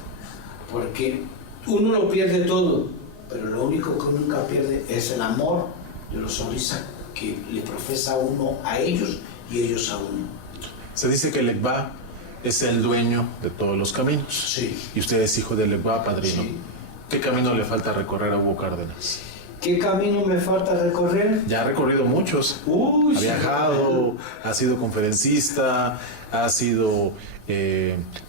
Porque uno lo pierde todo, pero lo único que uno nunca pierde es el amor de los orisas que le profesa uno a ellos y ellos a uno. Se dice que el Ekba es el dueño de todos los caminos. Sí. Y usted es hijo del Ekba, padrino. Sí. ¿Qué camino le falta recorrer a Hugo Cárdenas? ¿Qué camino me falta recorrer? Ya ha recorrido muchos. Ha viajado, ha sido conferencista, ha sido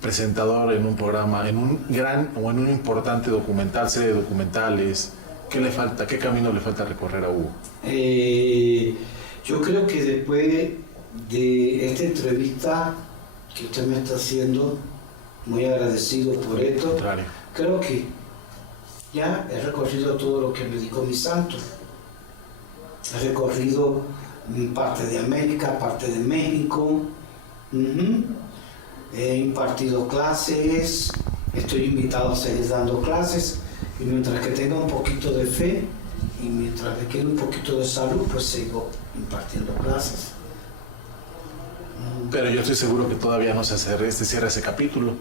presentador en un programa, en un gran o en un importante documental, serie de documentales, ¿Qué le falta? ¿Qué camino le falta recorrer a Hugo? Yo creo que después de esta entrevista que usted me está haciendo, muy agradecido por esto, Contrario. creo que ya he recorrido todo lo que me dijo mi santo. He recorrido parte de América, parte de México. He impartido clases, estoy invitado a seguir dando clases, y mientras que tenga un poquito de fe y mientras me quede un poquito de salud, pues sigo impartiendo clases. Pero yo estoy seguro que todavía no se cierra ese capítulo.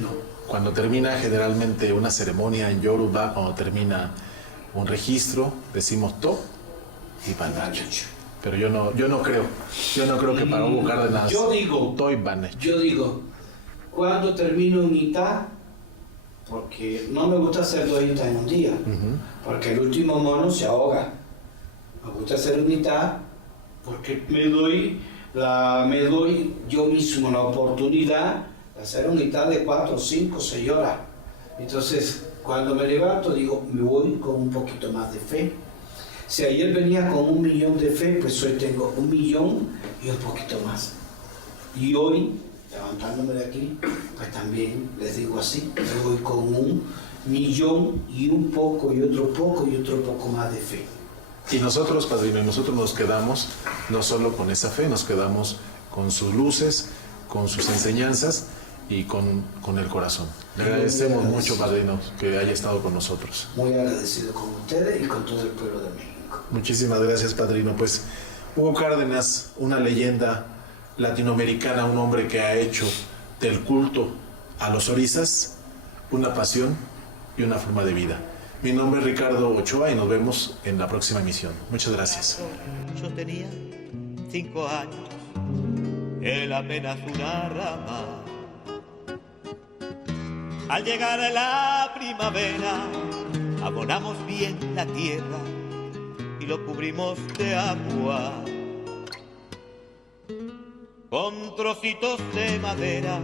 No. Cuando termina generalmente una ceremonia en Yoruba, cuando termina un registro, decimos to y banacho. Pero yo no creo que para Hugo Cárdenas yo digo, to y banacho. Yo digo, cuando termino un Itá, porque no me gusta hacer 2 Itá en un día, porque el último mono se ahoga. Me gusta hacer un Itá porque me doy yo mismo la oportunidad de hacer un Itá de 4, 5, 6 horas. Entonces, cuando me levanto, digo, me voy con un poquito más de fe. Si ayer venía con 1 millón de fe, pues hoy tengo 1 millón y un poquito más. Y hoy, levantándome de aquí, pues también les digo así, me voy con 1 millón y un poco, y otro poco más de fe. Y nosotros, padrino, nosotros nos quedamos no solo con esa fe, nos quedamos con sus luces, con sus enseñanzas y con el corazón. Le agradecemos mucho, padrino, que haya estado con nosotros. Muy agradecido con ustedes y con todo el pueblo de México. Muchísimas gracias, padrino. Pues Hugo Cárdenas, una leyenda latinoamericana, un hombre que ha hecho del culto a los orizas una pasión y una forma de vida. Mi nombre es Ricardo Ochoa y nos vemos en la próxima emisión. Muchas gracias. Yo tenía 5 años, él apenas una rama. Al llegar a la primavera, abonamos bien la tierra y lo cubrimos de agua. Con trocitos de madera